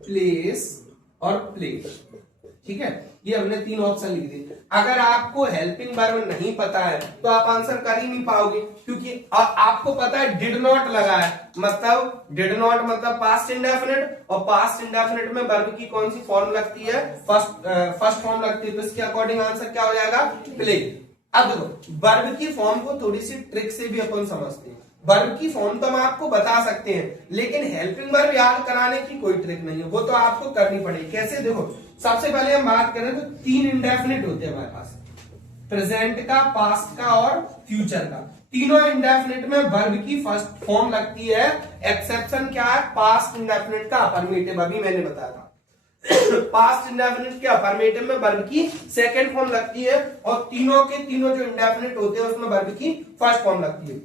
प्लेस और प्ले, ठीक है, ये हमने 3 ऑप्शन लिख दिए। अगर आपको हेल्पिंग वर्ब नहीं पता है तो आप आंसर कर ही नहीं पाओगे, क्योंकि आपको पता है डिड नॉट लगा है, मतलब डिड नॉट मतलब पास्ट इंडेफिनिट, और पास्ट इंडेफिनिट में वर्ब की कौन सी फॉर्म लगती है, फर्स्ट फॉर्म लगती है, तो इसके अकॉर्डिंग आंसर क्या हो जाएगा, प्ले। अब देखो वर्ब की फॉर्म को थोड़ी सी ट्रिक से भी अपन समझते हैं। वर्ब की फॉर्म तो हम आपको बता सकते हैं, लेकिन हेल्पिंग वर्ब याद कराने की कोई ट्रिक नहीं है, वो तो आपको करनी पड़ेगी। कैसे, देखो सबसे पहले हम बात करें तो 3 इंडेफिनिट होते हैं हमारे पास, प्रेजेंट का, पास्ट का और फ्यूचर का। तीनों इंडेफिनिट में वर्ब की फर्स्ट फॉर्म लगती है, एक्सेप्शन क्या है, पास्ट इंडेफिनिट का अफर्मेटिव, अभी मैंने बताया था। पास्ट इंडेफिनिट के अफर्मेटिव में वर्ब की सेकंड फॉर्म लगती है, और तीनों के तीनों जो इंडेफिनिट होते हैं उसमें वर्ब की फर्स्ट फॉर्म लगती है।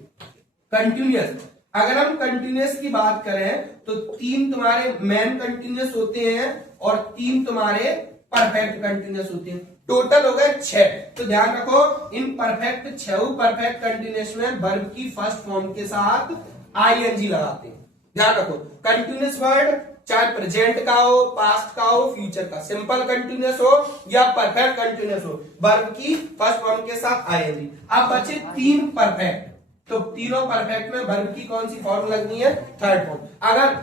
कंटिन्यूअस, अगर हम कंटिन्यूअस की बात करें तो 3 तुम्हारे मेन कंटिन्यूअस होते हैं और 3 तुम्हारे परफेक्ट कंटिन्यूअस होते हैं, टोटल हो गए 6। तो ध्यान रखो इन परफेक्ट 6 परफेक्ट कंटिन्यूअस में वर्ब की फर्स्ट फॉर्म के साथ आईएनजी लगाते हैं। ध्यान रखो कंटिन्यूअस वर्ड चाहे प्रेजेंट का हो, पास्ट का हो, फ्यूचर का, सिंपल कंटिन्यूअस हो या परफेक्ट कंटिन्यूअस हो, वर्ब की फर्स्ट फॉर्म के साथ आईएनजी। अब बचे 3 परफेक्ट, तो तीनों परफेक्ट में वर्ब की कौन सी फॉर्म लगनी है, थर्ड फॉर्म। अगर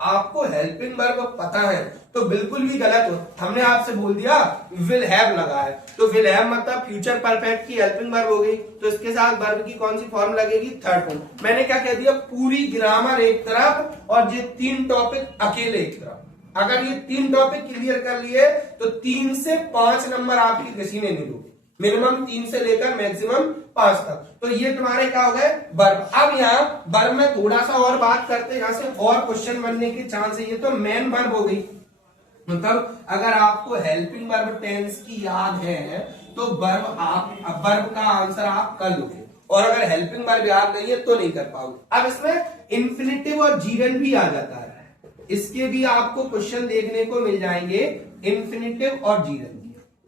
आपको हेल्पिंग वर्ब पता है तो बिल्कुल भी गलत हो, हमने आपसे बोल दिया विल हैव लगा है, तो विल हैव मतलब फ्यूचर परफेक्ट की हेल्पिंग वर्ब हो गई, तो इसके साथ वर्ब की कौन सी फॉर्म लगेगी, थर्ड फॉर्म। मैंने क्या कह दिया, पूरी ग्रामर एक तरफ और ये 3 टॉपिक अकेले एक तरफ। अगर ये 3 टॉपिक क्लियर कर लिए तो 3 से 5 नंबर आपकी किसी ने नहीं दोगे, मिनिमम 3 से लेकर मैक्सिमम 5 तक। तो ये तुम्हारे क्या हो गए वर्ब। अब यहाँ वर्ब में थोड़ा सा और बात करते हैं, यहाँ से और क्वेश्चन बनने के चांस है। ये तो मेन वर्ब हो गई, मतलब अगर आपको हेल्पिंग वर्ब टेंस की याद है तो वर्ब का आंसर आप कर लोगे, और अगर हेल्पिंग वर्ब याद नहीं है तो नहीं कर पाओगे। अब इसमें इन्फिनिटिव और जीरन भी आ जाता है, इसके भी आपको क्वेश्चन देखने को मिल जाएंगे, इन्फिनिटिव और जीरन।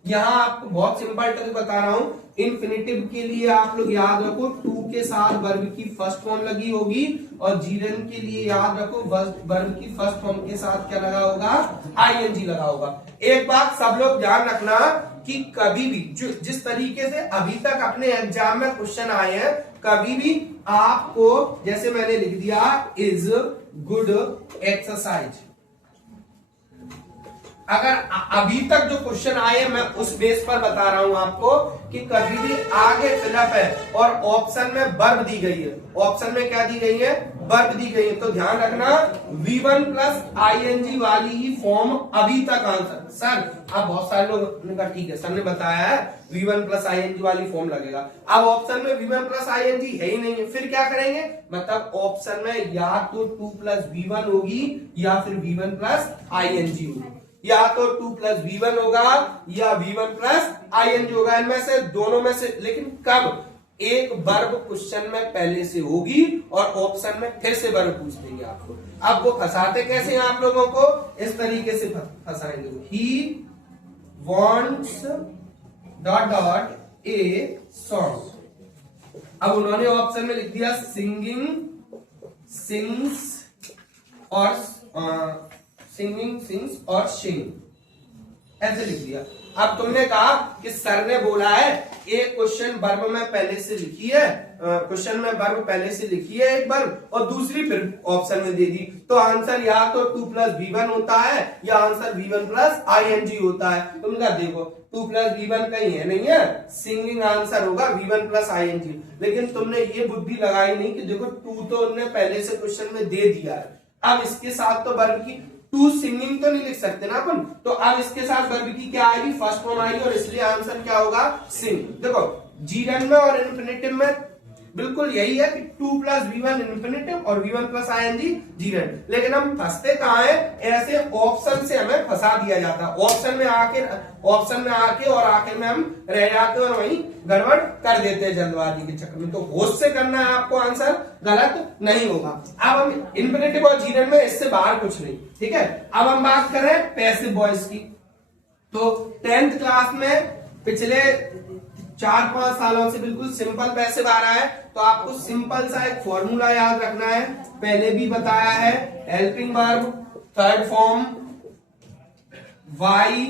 यहां आपको बहुत सिंपल ट्रिक बता रहा हूं, इन्फिनिटिव के लिए आप लोग याद रखो टू के साथ वर्ब की फर्स्ट फॉर्म लगी होगी, और जीरन के लिए याद रखो वर्ब की फर्स्ट फॉर्म के साथ क्या लगा होगा, आईएनजी लगा होगा। एक बात सब लोग ध्यान रखना कि कभी भी जिस तरीके से अभी तक अपने एग्जाम में क्वेश्चन आए हैं, कभी भी आपको जैसे मैंने लिख दिया इज गुड एक्सरसाइज, अगर अभी तक जो क्वेश्चन आए मैं उस बेस पर बता रहा हूं आपको कि कभी भी आगे फिलअप है और ऑप्शन में वर्ब दी गई है, ऑप्शन में क्या दी गई है, वर्ब दी गई है, तो ध्यान रखना V1 प्लस ING वाली ही फॉर्म अभी तक आंसर। सर अब बहुत सारे लोग ने कहा ठीक है सर ने बताया है V1 प्लस ING वाली फॉर्म लगेगा, अब ऑप्शन में V1 प्लस ING है ही नहीं है, फिर क्या करेंगे, मतलब ऑप्शन में या तो 2 प्लस V1 होगी या फिर V1 प्लस ING होगी, या तो 2 प्लस V1 होगा या V1 प्लस ING होगा, इनमें से दोनों में से, लेकिन कब, एक वर्ब क्वेश्चन में पहले से होगी और ऑप्शन में फिर से वर्ब पूछ देंगे आपको। अब वो फंसाते कैसे हैं आप लोगों को, इस तरीके से फंसाएंगे, he wants dot dot a song. अब उन्होंने ऑप्शन में लिख दिया सिंगिंग, सिंग्स और सिंगिंग, सिंग्स और शिंग, ऐसे लिख दिया। अब तुमने कहा कि सर ने बोला है एक क्वेश्चन वर्ब में पहले से लिखी है, क्वेश्चन में वर्ब पहले से लिखी है एक वर्ब और दूसरी फिर ऑप्शन में दे दी, तो आंसर या तो 2 प्लस V1 होता है या आंसर V1 प्लस ING होता है। तुम क्या देखो 2 प्लस V1 कहीं है नहीं है, सिंगिंग आंसर होगा V1 प्लस ING, लेकिन तुमने ये बुद्धि लगाई नहीं कि देखो 2 तो उन्होंने पहले से क्वेश्चन में दे दिया है, अब इसके साथ तो वर्ब की 2 सिंगिंग तो नहीं लिख सकते ना अपन, तो अब इसके साथ वर्ब की क्या आएगी, फर्स्ट फॉर्म आएगी और इसलिए आंसर क्या होगा, सिंग। देखो जीरन में और इन्फिनेटिव में बिल्कुल यही है कि 2 प्लस V1 इन्फिनेटिव और V1 प्लस ING जीरन, लेकिन हम फंसते कहां है, ऐसे ऑप्शन से हमें फंसा दिया जाता है, ऑप्शन में आके और आखिर में हम रह जाते हैं और वहीं गड़बड़ कर देते हैं जल्दबाजी के चक्कर में। तो होश से करना है आपको, आंसर गलत नहीं होगा। अब हम इन्फिनेटिव और जीरन में इससे बाहर कुछ नहीं, ठीक है। अब हम बात कर रहे हैं पैसिव वॉइस की, तो 10th क्लास में पिछले 4-5 सालों से बिल्कुल सिंपल पैसिव आ रहा है, तो आपको सिंपल सा एक फॉर्मूला याद रखना है, पहले भी बताया है, helping verb third form Y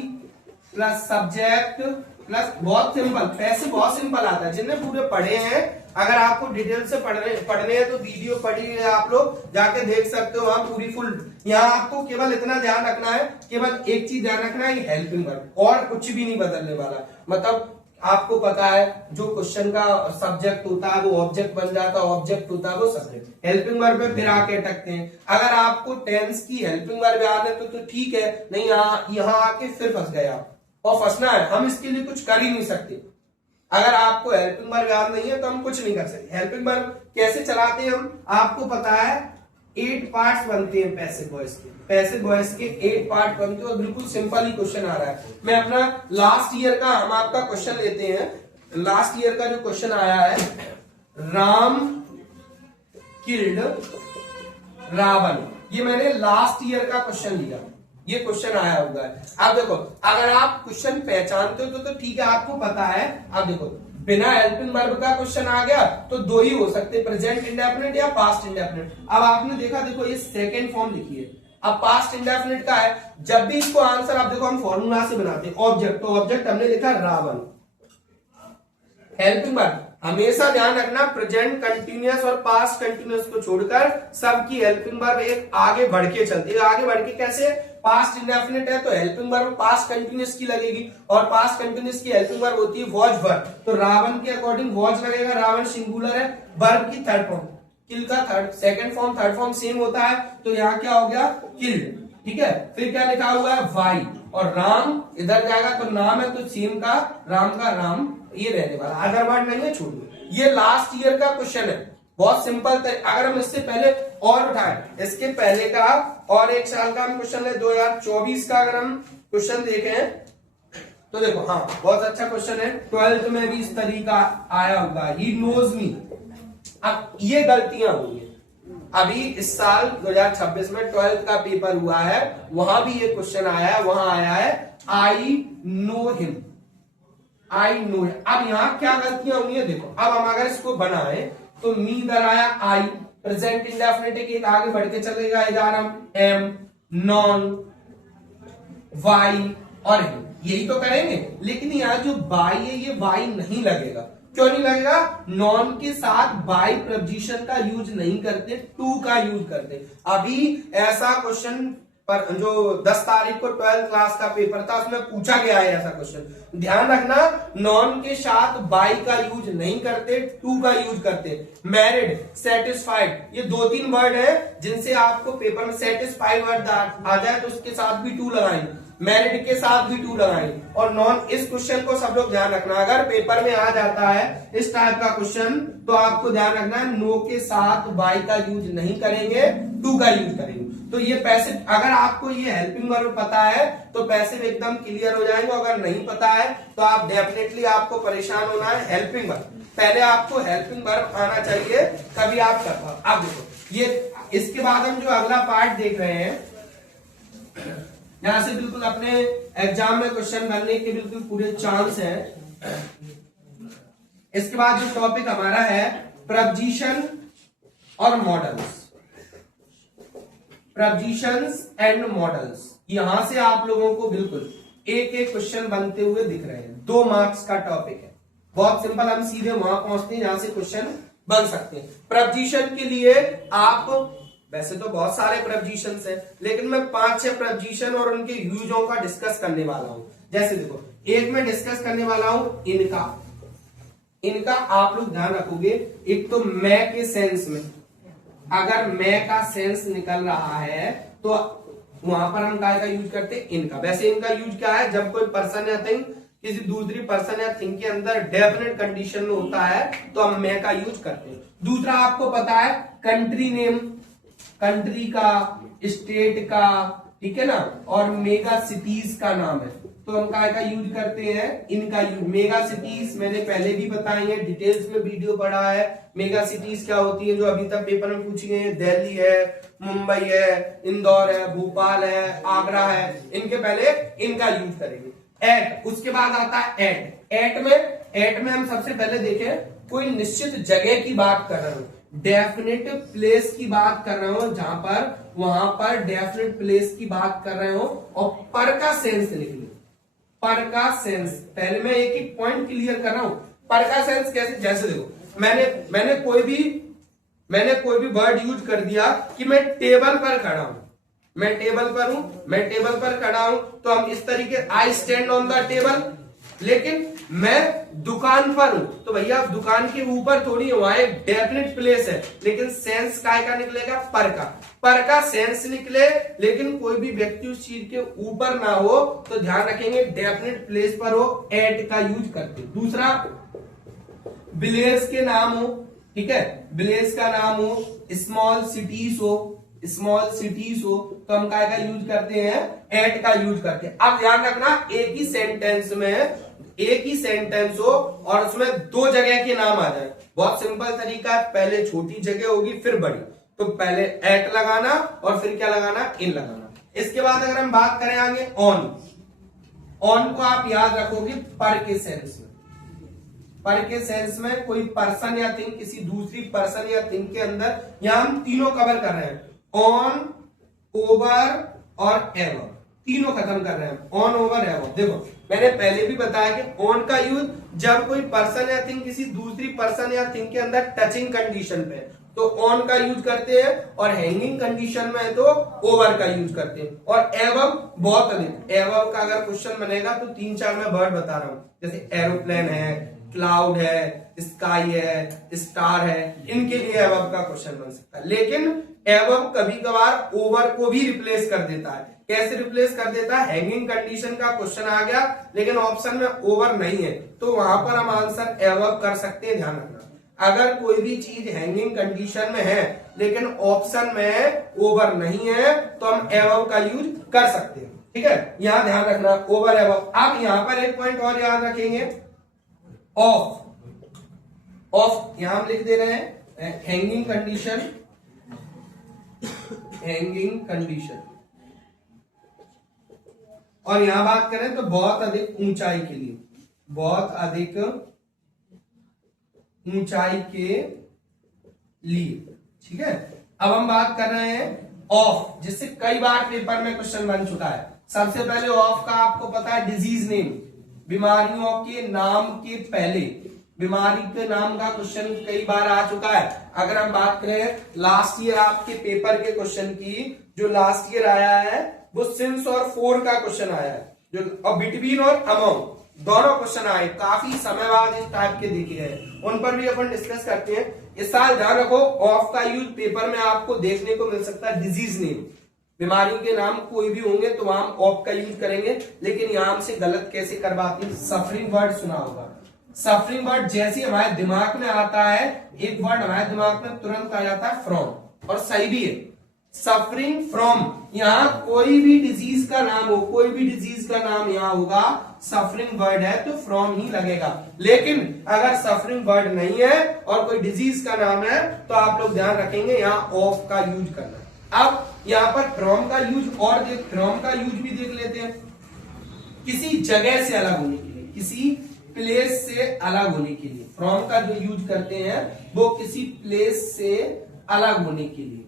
plus subject plus, बहुत सिंपल पैसिव, बहुत सिंपल आता है, जिन्हें पूरे पढ़े हैं, अगर आपको डिटेल से पढ़ने हैं तो वीडियो पढ़ी है, आप लोग जाके देख सकते हो वहां पूरी फुल। यहाँ आपको केवल इतना ध्यान रखना है, केवल एक चीज ध्यान रखना है, हेल्पिंग वर्ब, और कुछ भी नहीं बदलने वाला। मतलब आपको पता है जो क्वेश्चन का सब्जेक्ट होता है वो ऑब्जेक्ट बन जाता है, ऑब्जेक्ट होता है वो सब्जेक्ट, हेल्पिंग वर्ब में फिर आके अटकते हैं। अगर आपको टेंस की हेल्पिंग वर्ब याद है तो ठीक है, नहीं यहाँ आके फिर फंस गए आप, और फंसना है, हम इसके लिए कुछ कर ही नहीं सकते। अगर आपको हेल्पिंग वर्ब याद नहीं है तो हम कुछ नहीं कर सकते। हेल्पिंग वर्ब कैसे चलाते हैं हम, आपको पता है 8 पार्ट्स बनते हैं पैसिव वॉइस के, पैसिव वॉइस के 8 पार्ट बनते हैं और बिल्कुल सिंपल ही क्वेश्चन आ रहा है। मैं अपना लास्ट ईयर का, हम आपका क्वेश्चन लेते हैं, लास्ट ईयर का जो क्वेश्चन आया है, राम किल्ड रावण, ये मैंने लास्ट ईयर का क्वेश्चन लिया, ये क्वेश्चन आया हुआ है। अब देखो अगर आप क्वेश्चन पहचानते हो तो ठीक है, आपको पता है। अब देखो बिना हेल्पिंग वर्ब का क्वेश्चन आ गया तो दो ही हो सकते, प्रेजेंट इंडेफिनिट या पास्ट इंडेफिनिट। अब आपने देखा, देखो ये सेकंड फॉर्म लिखी है, अब पास्ट इंडेफिनिट का है, जब भी इसको आंसर, आप देखो हम फॉर्मूला से बनाते हैं, ऑब्जेक्ट, तो ऑब्जेक्ट हमने लिखा रावण, हेल्पिंग वर्ब हमेशा ध्यान रखना, प्रेजेंट कंटिन्यूअस और पास्ट कंटिन्यूअस को छोड़कर सबकी हेल्पिंग वर्ब एक आगे बढ़ के चलती है। आगे बढ़ के कैसे, पास्ट इंडेफिनिट है तो हेल्पिंग वर्ब पास्ट कंटिन्यूअस की लगेगी, और पास्ट कंटिन्यूअस की हेल्पिंग वर्ब होती है वॉज वर्ब, तो रावण के अकॉर्डिंग वॉज लगेगा, रावण सिंगुलर है, वर्ब की थर्ड फॉर्म, किल का third, second form third form same होता है, तो यहाँ क्या हो गया, किल्ड, ठीक है। फिर क्या लिखा हुआ है, वाई, और राम इधर जाएगा तो नाम है तो सेम का राम का राम, ये रहने वाला, अदर वर्ड नहीं है, छोड़ दो। ये लास्ट ईयर का क्वेश्चन है, बहुत सिंपल। अगर हम इससे पहले और उठाएं, इसके पहले का और एक साल का हम क्वेश्चन ले, 2024 का अगर हम क्वेश्चन देखें तो देखो, हाँ बहुत अच्छा क्वेश्चन है, 12th में भी इस तरीका आया होगा, ही नोज मी। अब ये गलतियां हुई है, अभी इस साल 2026 में 12th का पेपर हुआ है, वहां भी ये क्वेश्चन आया है, वहां आया है I know him, I know him. अब यहाँ क्या गलतियां हुई है, देखो अब हम अगर इसको बनाए तो मी इधर आया, आई प्रेजेंट इंडेफिनिट एक आगे बढ़ के चलेगा, इधर हम एम, नॉन, वाई और हिम, यही तो करेंगे। लेकिन यहाँ जो बाई है ये वाई नहीं लगेगा, क्यों नहीं लगेगा, नॉन के साथ बाई प्रपोजिशन का यूज नहीं करते, टू का यूज करते। अभी ऐसा क्वेश्चन पर जो 10 तारीख को 12th क्लास का पेपर था उसमें पूछा गया है ऐसा क्वेश्चन। ध्यान रखना, नॉन के साथ बाई का यूज नहीं करते, टू का यूज करते। मैरिड, सेटिस्फाइड, ये 2-3 वर्ड है जिनसे आपको पेपर में सेटिस्फाइड वर्ड आ जाए तो उसके साथ भी टू लगाएंगे, मैरिड के साथ भी टू लगाएंगे। और नॉन, इस क्वेश्चन को सब लोग ध्यान रखना, अगर पेपर में आ जाता है इस टाइप का क्वेश्चन तो आपको ध्यान रखना है नो के साथ बाई का यूज नहीं करेंगे, टू का यूज करेंगे। तो ये पैसे, अगर आपको ये हेल्पिंग वर्ब पता है तो पैसे एकदम क्लियर हो जाएंगे, अगर नहीं पता है तो आप डेफिनेटली आपको परेशान होना है। हेल्पिंग वर्ब, पहले आपको हेल्पिंग वर्ब आना चाहिए तभी आप कर पाओ। अब देखो ये, इसके बाद हम जो अगला पार्ट देख रहे हैं, यहां से बिल्कुल अपने एग्जाम में क्वेश्चन बनने के बिल्कुल पूरे चांस हैं। इसके बाद जो टॉपिक हमारा है प्रपोजिशन और मॉडल्स, प्रपोजिशंस एंड मॉडल्स। यहां से आप लोगों को बिल्कुल एक एक क्वेश्चन बनते हुए दिख रहे हैं। 2 मार्क्स का टॉपिक है, बहुत सिंपल, हम सीधे वहां पहुंचते हैं जहां से क्वेश्चन बन सकते हैं। प्रपोजिशन के लिए आप, वैसे तो बहुत सारे प्रपोजिशंस हैं लेकिन मैं 5-6 प्रपोजिशन और उनके यूजों का डिस्कस करने वाला हूं। जैसे देखो, एक मैं डिस्कस करने वाला हूं इनका। इनका आप लोग ध्यान रखोगे, एक तो मैं के सेंस में, अगर मैं का सेंस निकल रहा है तो वहां पर हम काय का यूज करते हैं, इनका। वैसे इनका यूज क्या है, जब कोई पर्सन या थिंग किसी दूसरी पर्सन या थिंग के अंदर डेफिनेट कंडीशन में होता है तो हम मैं का यूज करते हैं। दूसरा आपको पता है कंट्री नेम, कंट्री का, स्टेट का, ठीक है ना, और मेगा सिटीज का नाम है तो हम काय का यूज करते हैं, इनका यूज। मेगा सिटीज मैंने पहले भी बताई है, डिटेल्स में वीडियो पढ़ा है। मेगा सिटीज क्या होती है जो अभी तक पेपर में पूछी गई है, दिल्ली है, मुंबई है, इंदौर है, भोपाल है, आगरा है, इनके पहले इनका यूज करेंगे। एट, उसके बाद आता है एट। एट में हम सबसे पहले देखें कोई निश्चित जगह की बात कर रहे हो, डेफिनेट प्लेस की बात कर रहे हो, जहां पर वहां पर डेफिनेट प्लेस की बात कर रहे हो और पर का सेंस निकले। पर का सेंस, पहले मैं एक एक पॉइंट क्लियर कर रहा हूं। पर का सेंस कैसे, जैसे देखो मैंने कोई भी वर्ड यूज कर दिया कि मैं टेबल पर खड़ा हूं, मैं टेबल पर खड़ा हूं तो हम इस तरीके, I stand on the table. लेकिन मैं दुकान पर हूं तो भैया दुकान के ऊपर थोड़ी, वहां एक डेफिनेट प्लेस है लेकिन सेंस काय का निकलेगा, पर का सेंस निकले लेकिन कोई भी व्यक्ति उस चीज के ऊपर ना हो तो ध्यान रखेंगे डेफिनेट प्लेस पर हो, एट का यूज करते। दूसरा विलेज के नाम हो, ठीक है, विलेज का नाम हो, स्मॉल सिटीज हो तो हम काय का यूज करते हैं, एट का यूज करते हैं। अब ध्यान रखना, एक ही सेंटेंस हो और उसमें 2 जगह के नाम आ जाए। बहुत सिंपल तरीका है, पहले छोटी जगह होगी फिर बड़ी, तो पहले एट लगाना और फिर क्या लगाना, इन लगाना। इसके बाद अगर हम बात करें आगे ऑन को आप याद रखोगे पर के सेंस में कोई पर्सन या थिंग किसी दूसरी पर्सन या थिंग के अंदर, यहां हम तीनों कवर कर रहे हैं, ऑन, ओवर और एवर, तीनों खत्म कर रहे हैं, ऑन, ओवर, एवर। देखो मैंने पहले भी बताया कि ऑन का यूज जब कोई पर्सन या थिंग किसी दूसरी पर्सन या थिंग के अंदर टचिंग कंडीशन पे तो ऑन का यूज करते हैं, और हैंगिंग कंडीशन में है तो ओवर का यूज करते हैं। और एवं बहुत अधिक, एवं का अगर क्वेश्चन बनेगा तो 3-4 मैं वर्ड बता रहा हूं, जैसे एरोप्लेन है, क्लाउड है, स्काई है, स्टार है, इनके लिए एवं का क्वेश्चन बन सकता है। लेकिन एवं कभी कभार ओवर को भी रिप्लेस कर देता है। कैसे रिप्लेस कर देता है, हैंगिंग कंडीशन का क्वेश्चन आ गया लेकिन ऑप्शन में ओवर नहीं है तो वहां पर हम आंसर एवं कर सकते हैं। ध्यान रखना, अगर कोई भी चीज हैंगिंग कंडीशन में है लेकिन ऑप्शन में ओवर नहीं है तो हम एवं का यूज कर सकते हैं, ठीक है, यहां ध्यान रखना, ओवर एवं। अब यहां पर एक पॉइंट और याद रखेंगे, ऑफ यहां हम लिख दे रहे हैं हैंगिंग कंडीशन, और यहां बात करें तो बहुत अधिक ऊंचाई के लिए, बहुत अधिक ऊंचाई के लिए, ठीक है। अब हम बात कर रहे हैं ऑफ, जिससे कई बार पेपर में क्वेश्चन बन चुका है। सबसे पहले ऑफ का आपको पता है डिजीज नेम, बीमारियों के नाम के पहले बीमारी के नाम का क्वेश्चन कई बार आ चुका है। अगर हम बात करें लास्ट ईयर आपके पेपर के क्वेश्चन की, जो लास्ट ईयर आया है वो सिंस और फॉर का क्वेश्चन आया है, जो और बिटवीन और अमंग दोनों क्वेश्चन आए, काफी समय बाद इस टाइप के देखे गए, उन पर भी अपन डिस्कस करते हैं। इस साल ध्यान रखो, ऑफ का यूज पेपर में आपको देखने को मिल सकता है। डिजीज नेम, बीमारी के नाम कोई भी होंगे तो वहां ऑफ का यूज करेंगे, लेकिन यहां से गलत कैसे करवाते हैं। सफरिंग वर्ड सुना होगा, सफरिंग वर्ड जैसे हमारे दिमाग में आता है, एक वर्ड हमारे दिमाग में तुरंत आ जाता है फ्रॉम, और सही भी है। सफरिंग फ्रॉम, यहां कोई भी डिजीज का नाम हो, कोई भी डिजीज का नाम यहां होगा, सफरिंग वर्ड है तो फ्रॉम ही लगेगा। लेकिन अगर सफरिंग वर्ड नहीं है और कोई डिजीज का नाम है तो आप लोग ध्यान रखेंगे यहां ऑफ का यूज करना। अब यहां पर फ्रॉम का यूज और फ्रॉम का यूज भी देख लेते हैं। किसी जगह से अलग होने के लिए, किसी प्लेस से अलग होने के लिए फ्रॉम का जो यूज करते हैं वो किसी प्लेस से अलग होने के लिए।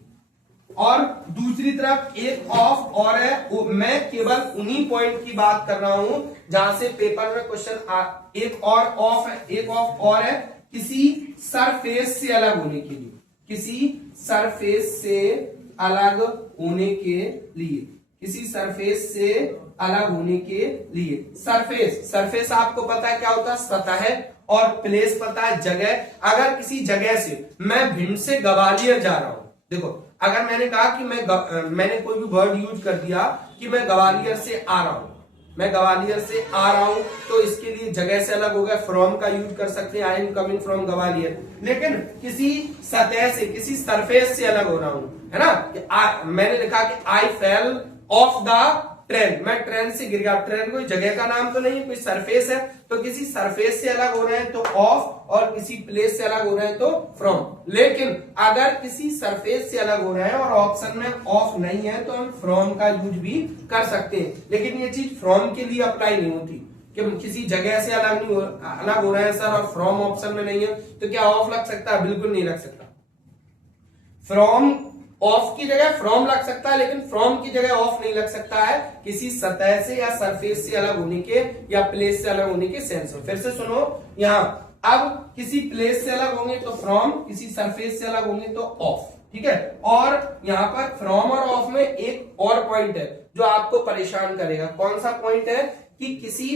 और दूसरी तरफ एक ऑफ और है, मैं केवल उन्हीं पॉइंट की बात कर रहा हूं जहां से पेपर में क्वेश्चन एक और ऑफ है, एक ऑफ और है किसी सरफेस से अलग होने के लिए, किसी सरफेस से अलग होने के लिए, किसी सरफेस से अलग होने के लिए। सरफेस, सरफेस आपको पता है क्या होता है, सतह, और प्लेस पता है जगह। अगर किसी जगह से मैं भिंड से ग्वालियर जा रहा हूं, देखो अगर मैंने कहा कि मैंने कोई भी वर्ड यूज कर दिया कि मैं ग्वालियर से आ रहा हूं, मैं ग्वालियर से आ रहा हूं, तो इसके लिए जगह से अलग हो गया, फ्रॉम का यूज कर सकते हैं, I am coming from Gwalior. लेकिन किसी सतह से, किसी सरफेस से अलग हो रहा हूं, है ना, मैंने लिखा कि आई फेल ऑफ द ट्रेन, मैं ट्रेन से गिर गया। ट्रेन कोई जगह का नाम तो नहीं है, कोई सरफेस है, तो किसी सरफेस से अलग हो रहे हैं तो ऑफ, और किसी प्लेस से अलग हो रहे हैं तो फ्रॉम। लेकिन अगर किसी सरफेस से अलग हो रहे हैं और ऑप्शन में ऑफ नहीं है तो हम फ्रॉम का यूज भी कर सकते हैं। लेकिन ये चीज फ्रॉम के लिए अप्लाई नहीं होती कि किसी जगह से अलग हो रहे हैं सर और फ्रॉम ऑप्शन में नहीं है तो क्या ऑफ लग सकता है, बिल्कुल नहीं लग सकता। फ्रॉम, ऑफ की जगह फ्रॉम लग सकता है, लेकिन फ्रॉम की जगह ऑफ नहीं लग सकता है किसी सतह से या सरफेस से अलग होने के या प्लेस से अलग होने के सेंस में। फिर से सुनो, यहां अब किसी प्लेस से अलग होंगे तो फ्रॉम, किसी सरफेस से अलग होंगे तो ऑफ, ठीक है। और यहां पर फ्रॉम और ऑफ में एक और पॉइंट है जो आपको परेशान करेगा। कौन सा पॉइंट है कि किसी,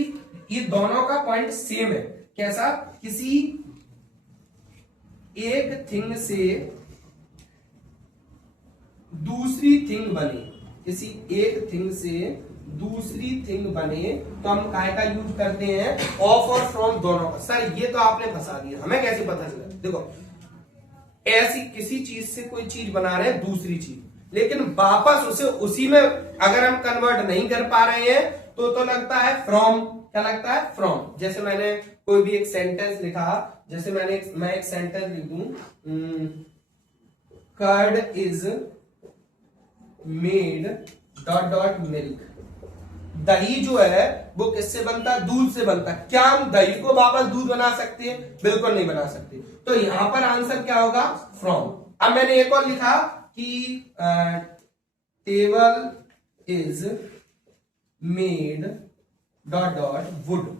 ये दोनों का पॉइंट सेम है। कैसा, किसी एक थिंग से दूसरी थिंग बने, किसी एक थिंग से दूसरी थिंग बने तो हम काय का यूज करते हैं, ऑफ और फ्रॉम दोनों का। सर ये तो आपने फंसा दिया, हमें कैसे पता चला। देखो ऐसी किसी चीज से कोई चीज बना रहे हैं दूसरी चीज, लेकिन वापस उसे उसी में अगर हम कन्वर्ट नहीं कर पा रहे हैं तो लगता है फ्रॉम। क्या लगता है, फ्रॉम। जैसे मैंने कोई भी एक सेंटेंस लिखा, जैसे मैं एक सेंटेंस लिख दूं, curd is made dot dot milk. दही जो है वो किससे बनता है, दूध से बनता है। क्या हम दही को वापस दूध बना सकते हैं, बिल्कुल नहीं बना सकते। तो यहां पर आंसर क्या होगा, फ्रॉम। अब मैंने एक और लिखा कि table is made dot dot would.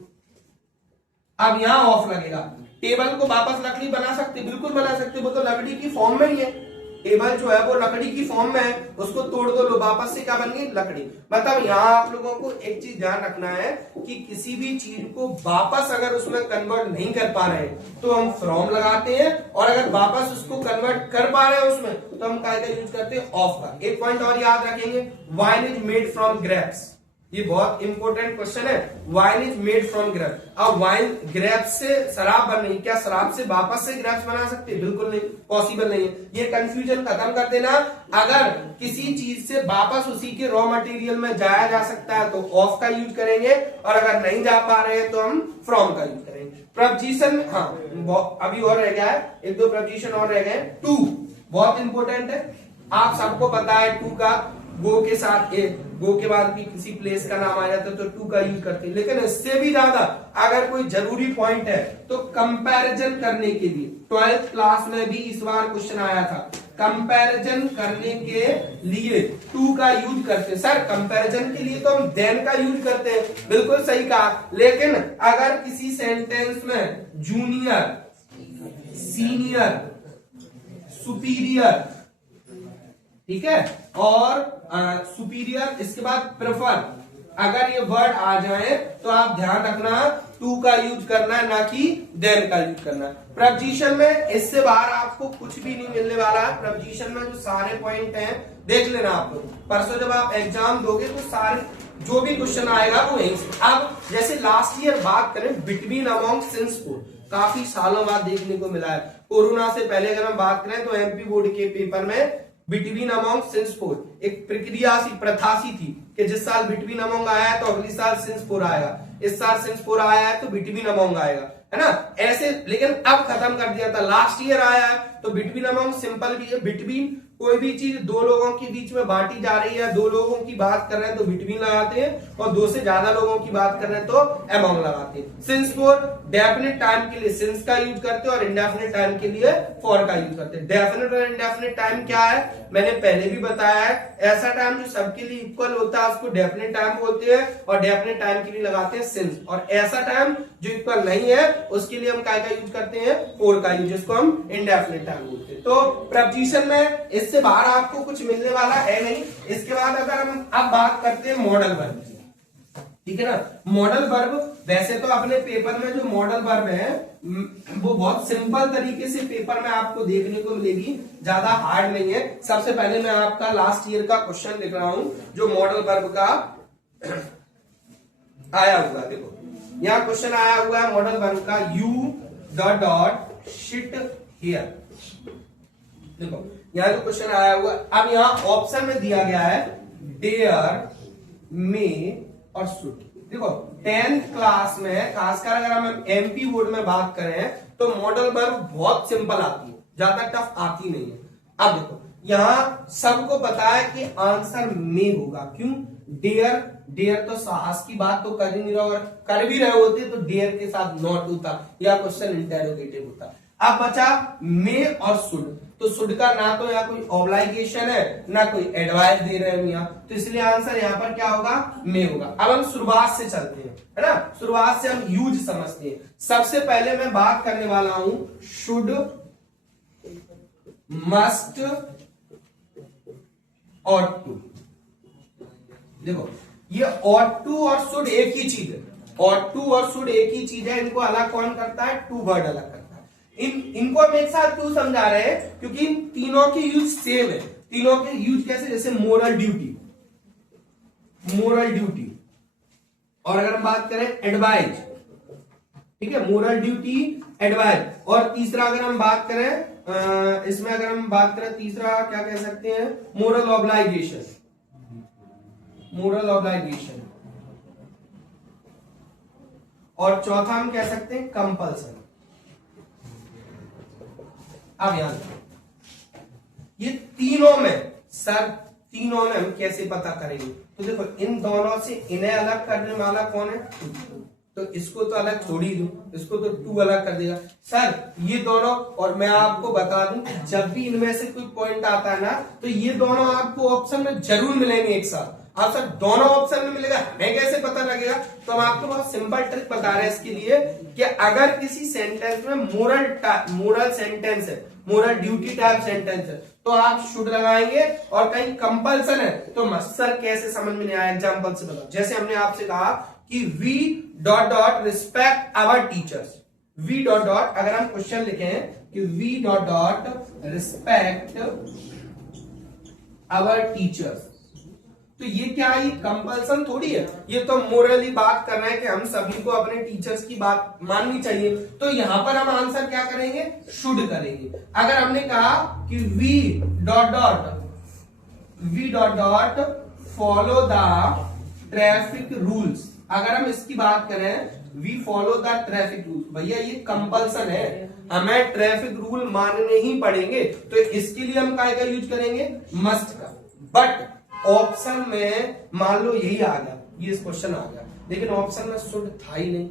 अब यहां ऑफ लगेगा। टेबल को वापस लकड़ी बना सकते, बिल्कुल बना सकते, वो तो लकड़ी की फॉर्म में ही है। टेबल जो है वो लकड़ी की फॉर्म में है, उसको तोड़ दो, लो वापस से क्या बन गई, लकड़ी। मतलब यहाँ आप लोगों को एक चीज ध्यान रखना है कि किसी भी चीज को वापस अगर उसमें कन्वर्ट नहीं कर पा रहे तो हम फ्रॉम लगाते हैं, और अगर वापस उसको कन्वर्ट कर पा रहे हैं उसमें तो हम क्या का यूज करते हैं, ऑफ का। एक पॉइंट और याद रखेंगे, wine is made from grapes. ये बहुत इंपॉर्टेंट क्वेश्चन है, wine is made from grapes. अब वाइन ग्रेप्स से शराब बन रही, क्या शराब से वापस से ग्रेप्स बना सकते हैं, बिल्कुल नहीं, पॉसिबल नहीं है। ये कंफ्यूजन खत्म कर देना। अगर किसी चीज से वापस उसी के रॉ मटेरियल में जाया जा सकता है तो ऑफ का यूज करेंगे, और अगर नहीं जा पा रहे हैं तो हम फ्रॉम का यूज करेंगे। प्रपोजिशन, हाँ अभी और रह गया है, एक दो प्रपोजिशन और रह गए। टू बहुत इंपॉर्टेंट है, आप सबको पता है टू का गो के साथ गो के बाद भी किसी प्लेस का नाम आ जाता है तो टू का यूज करते हैं। लेकिन इससे भी ज्यादा अगर कोई जरूरी पॉइंट है तो कंपैरिजन करने के लिए, 12th क्लास में भी इस बार क्वेश्चन आया था, कंपैरिजन करने के लिए टू का यूज करते हैं। सर कंपैरिजन के लिए तो हम देन का यूज करते हैं, बिल्कुल सही कहा। लेकिन अगर किसी सेंटेंस में जूनियर, सीनियर, सुपीरियर, ठीक है, और सुपीरियर, इसके बाद प्रेफर, अगर ये वर्ड आ जाए तो आप ध्यान रखना टू का यूज करना है, ना कि देन का यूज करना है। प्रपोजिशन में इससे बाहर आपको कुछ भी नहीं मिलने वाला है। प्रपोजिशन में जो सारे पॉइंट हैं देख लेना आप लोग, परसों जब आप एग्जाम दोगे तो सारे जो भी क्वेश्चन आएगा वो यहीं से। अब जैसे लास्ट ईयर बात करें बिटवीन अमॉन्ग सिंस को, काफी सालों बाद देखने को मिला है। कोरोना से पहले अगर हम बात करें तो एमपी बोर्ड के पेपर में बिटवीन अमॉन्ग सिंस फोर एक प्रक्रिया सी, प्रथा सी थी कि जिस साल बिटवीन अमॉन्ग आया है तो अगली साल सिंस फोर आएगा, इस साल सिंस फोर आया है तो बिटवीन अमॉन्ग आएगा, है ना, ऐसे। लेकिन अब खत्म कर दिया था, लास्ट ईयर आया है तो बिटवीन अमॉन्ग सिंपल भी है। बिटवीन कोई भी चीज दो लोगों के बीच में बांटी जा रही है, दो लोगों की बात कर रहे हैं तो बिटवीन लगाते हैं, और दो से ज्यादा लोगों की बात कर रहे हैं तो अमॉन्ग लगाते हैं। सिंस फॉर डेफिनेट टाइम के लिए सिंस का यूज करते हैं और इंडेफिनेट टाइम के लिए फॉर का यूज करते हैं। डेफिनेट और इंडेफिनेट टाइम क्या है, मैंने पहले भी बताया है, ऐसा टाइम जो सबके लिए इक्वल होता है उसको डेफिनेट टाइम बोलते हैं, और डेफिनेट टाइम के लिए लगाते हैं सिंस। और ऐसा टाइम जो इक्वल नहीं है उसके लिए हम काय का यूज करते हैं, फॉर का यूज, जिसको हम इंडेफिनेट टाइम बोलते हैं। तो प्रपोजिशन में इससे बाहर आपको कुछ मिलने वाला है नहीं। इसके बाद अगर हम अब बात करते हैं मॉडल वर्ब, ठीक है ना। मॉडल वर्ब वैसे तो अपने पेपर में जो मॉडल वर्ब है वो बहुत सिंपल तरीके से पेपर में आपको देखने को मिलेगी, ज्यादा हार्ड नहीं है। सबसे पहले मैं आपका लास्ट ईयर का क्वेश्चन लिख रहा हूं जो मॉडल वर्ब का आया हुआ, देखो यहाँ क्वेश्चन आया हुआ है मॉडल वर्ब का, you dot dot shit here. देखो यहाँ जो क्वेश्चन आया हुआ, अब यहाँ ऑप्शन में दिया गया है डेयर, मे और शुड। देखो 10th क्लास में खासकर अगर हम एमपी बोर्ड में बात करें तो मॉडल वर्ब बहुत सिंपल आती है, ज्यादा टफ आती नहीं है। अब देखो यहाँ सबको पता है कि आंसर मे होगा, क्यों, डेयर, डेयर तो साहस की बात तो कर ही नहीं रहा, और कर भी रहे होते तो डेयर के साथ नॉट होता या क्वेश्चन इंटेरोगेटिव होता। अब बचा मे और शुड, तो शुड का ना तो यहाँ कोई ऑब्लाइगेशन है ना कोई एडवाइस दे रहे हैं यहाँ, तो इसलिए आंसर यहाँ पर क्या होगा, मे होगा। अब हम शुरुआत से चलते हैं, है ना, शुरुआत से हम यूज समझते हैं। सबसे पहले मैं बात करने वाला हूं शुड, मस्ट और टू। देखो ये और टू और शुड एक ही चीज है, और टू और शुड एक ही चीज है, इनको अलग कौन करता है, टू वर्ड अलग करता है। इनको हम एक साथ क्यों समझा रहे हैं, क्योंकि इन तीनों के यूज सेम है। तीनों के यूज कैसे, जैसे मोरल ड्यूटी, मोरल ड्यूटी, और अगर हम बात करें एडवाइज, ठीक है, मोरल ड्यूटी, एडवाइज। और तीसरा अगर हम बात करें इसमें अगर हम बात करें तीसरा क्या कह सकते हैं, मोरल ऑब्लाइगेशन, मोरल ऑब्लाइगेशन। और चौथा हम कह सकते हैं कंपल्सन। अब याद ये तीनों में, सर तीनों में हम कैसे पता करेंगे, तो देखो इन दोनों से इन्हें अलग करने वाला कौन है, तो इसको तो अलग छोड़ ही दूं, इसको तो टू अलग कर देगा सर ये दोनों। और मैं आपको बता दूं जब भी इनमें से कोई पॉइंट आता है ना तो ये दोनों आपको ऑप्शन में जरूर मिलेंगे एक साथ। आप सर दोनों ऑप्शन में मिलेगा, हमें कैसे पता लगेगा, तो हम आपको बहुत सिंपल ट्रिक बता रहे हैं इसके लिए कि अगर किसी सेंटेंस में मोरल सेंटेंस है, मोरल ड्यूटी टाइप सेंटेंस है, तो आप शुड लगाएंगे, और कहीं कंपल्सन है तो मस्ट। सर कैसे समझ में नहीं आया, एग्जांपल से बताओ। जैसे हमने आपसे कहा कि we dot dot respect our teachers, we dot dot, अगर हम क्वेश्चन लिखें कि we dot dot respect our teachers, तो ये क्या है, ये कंपल्सन थोड़ी है, ये तो मोरली बात कर रहे हैं कि हम सभी को अपने टीचर्स की बात माननी चाहिए। तो यहां पर हम आंसर क्या करेंगे, शुड करेंगे। अगर हमने कहा कि we dot dot follow the traffic rules, अगर हम इसकी बात करें we follow the traffic rules, भैया ये कंपल्सन है, हमें ट्रैफिक रूल मानने ही पड़ेंगे, तो इसके लिए हम काय का यूज करेंगे, मस्ट का। बट ऑप्शन में मान लो यही आ गया, ये क्वेश्चन आ गया, लेकिन ऑप्शन में शुड था ही नहीं,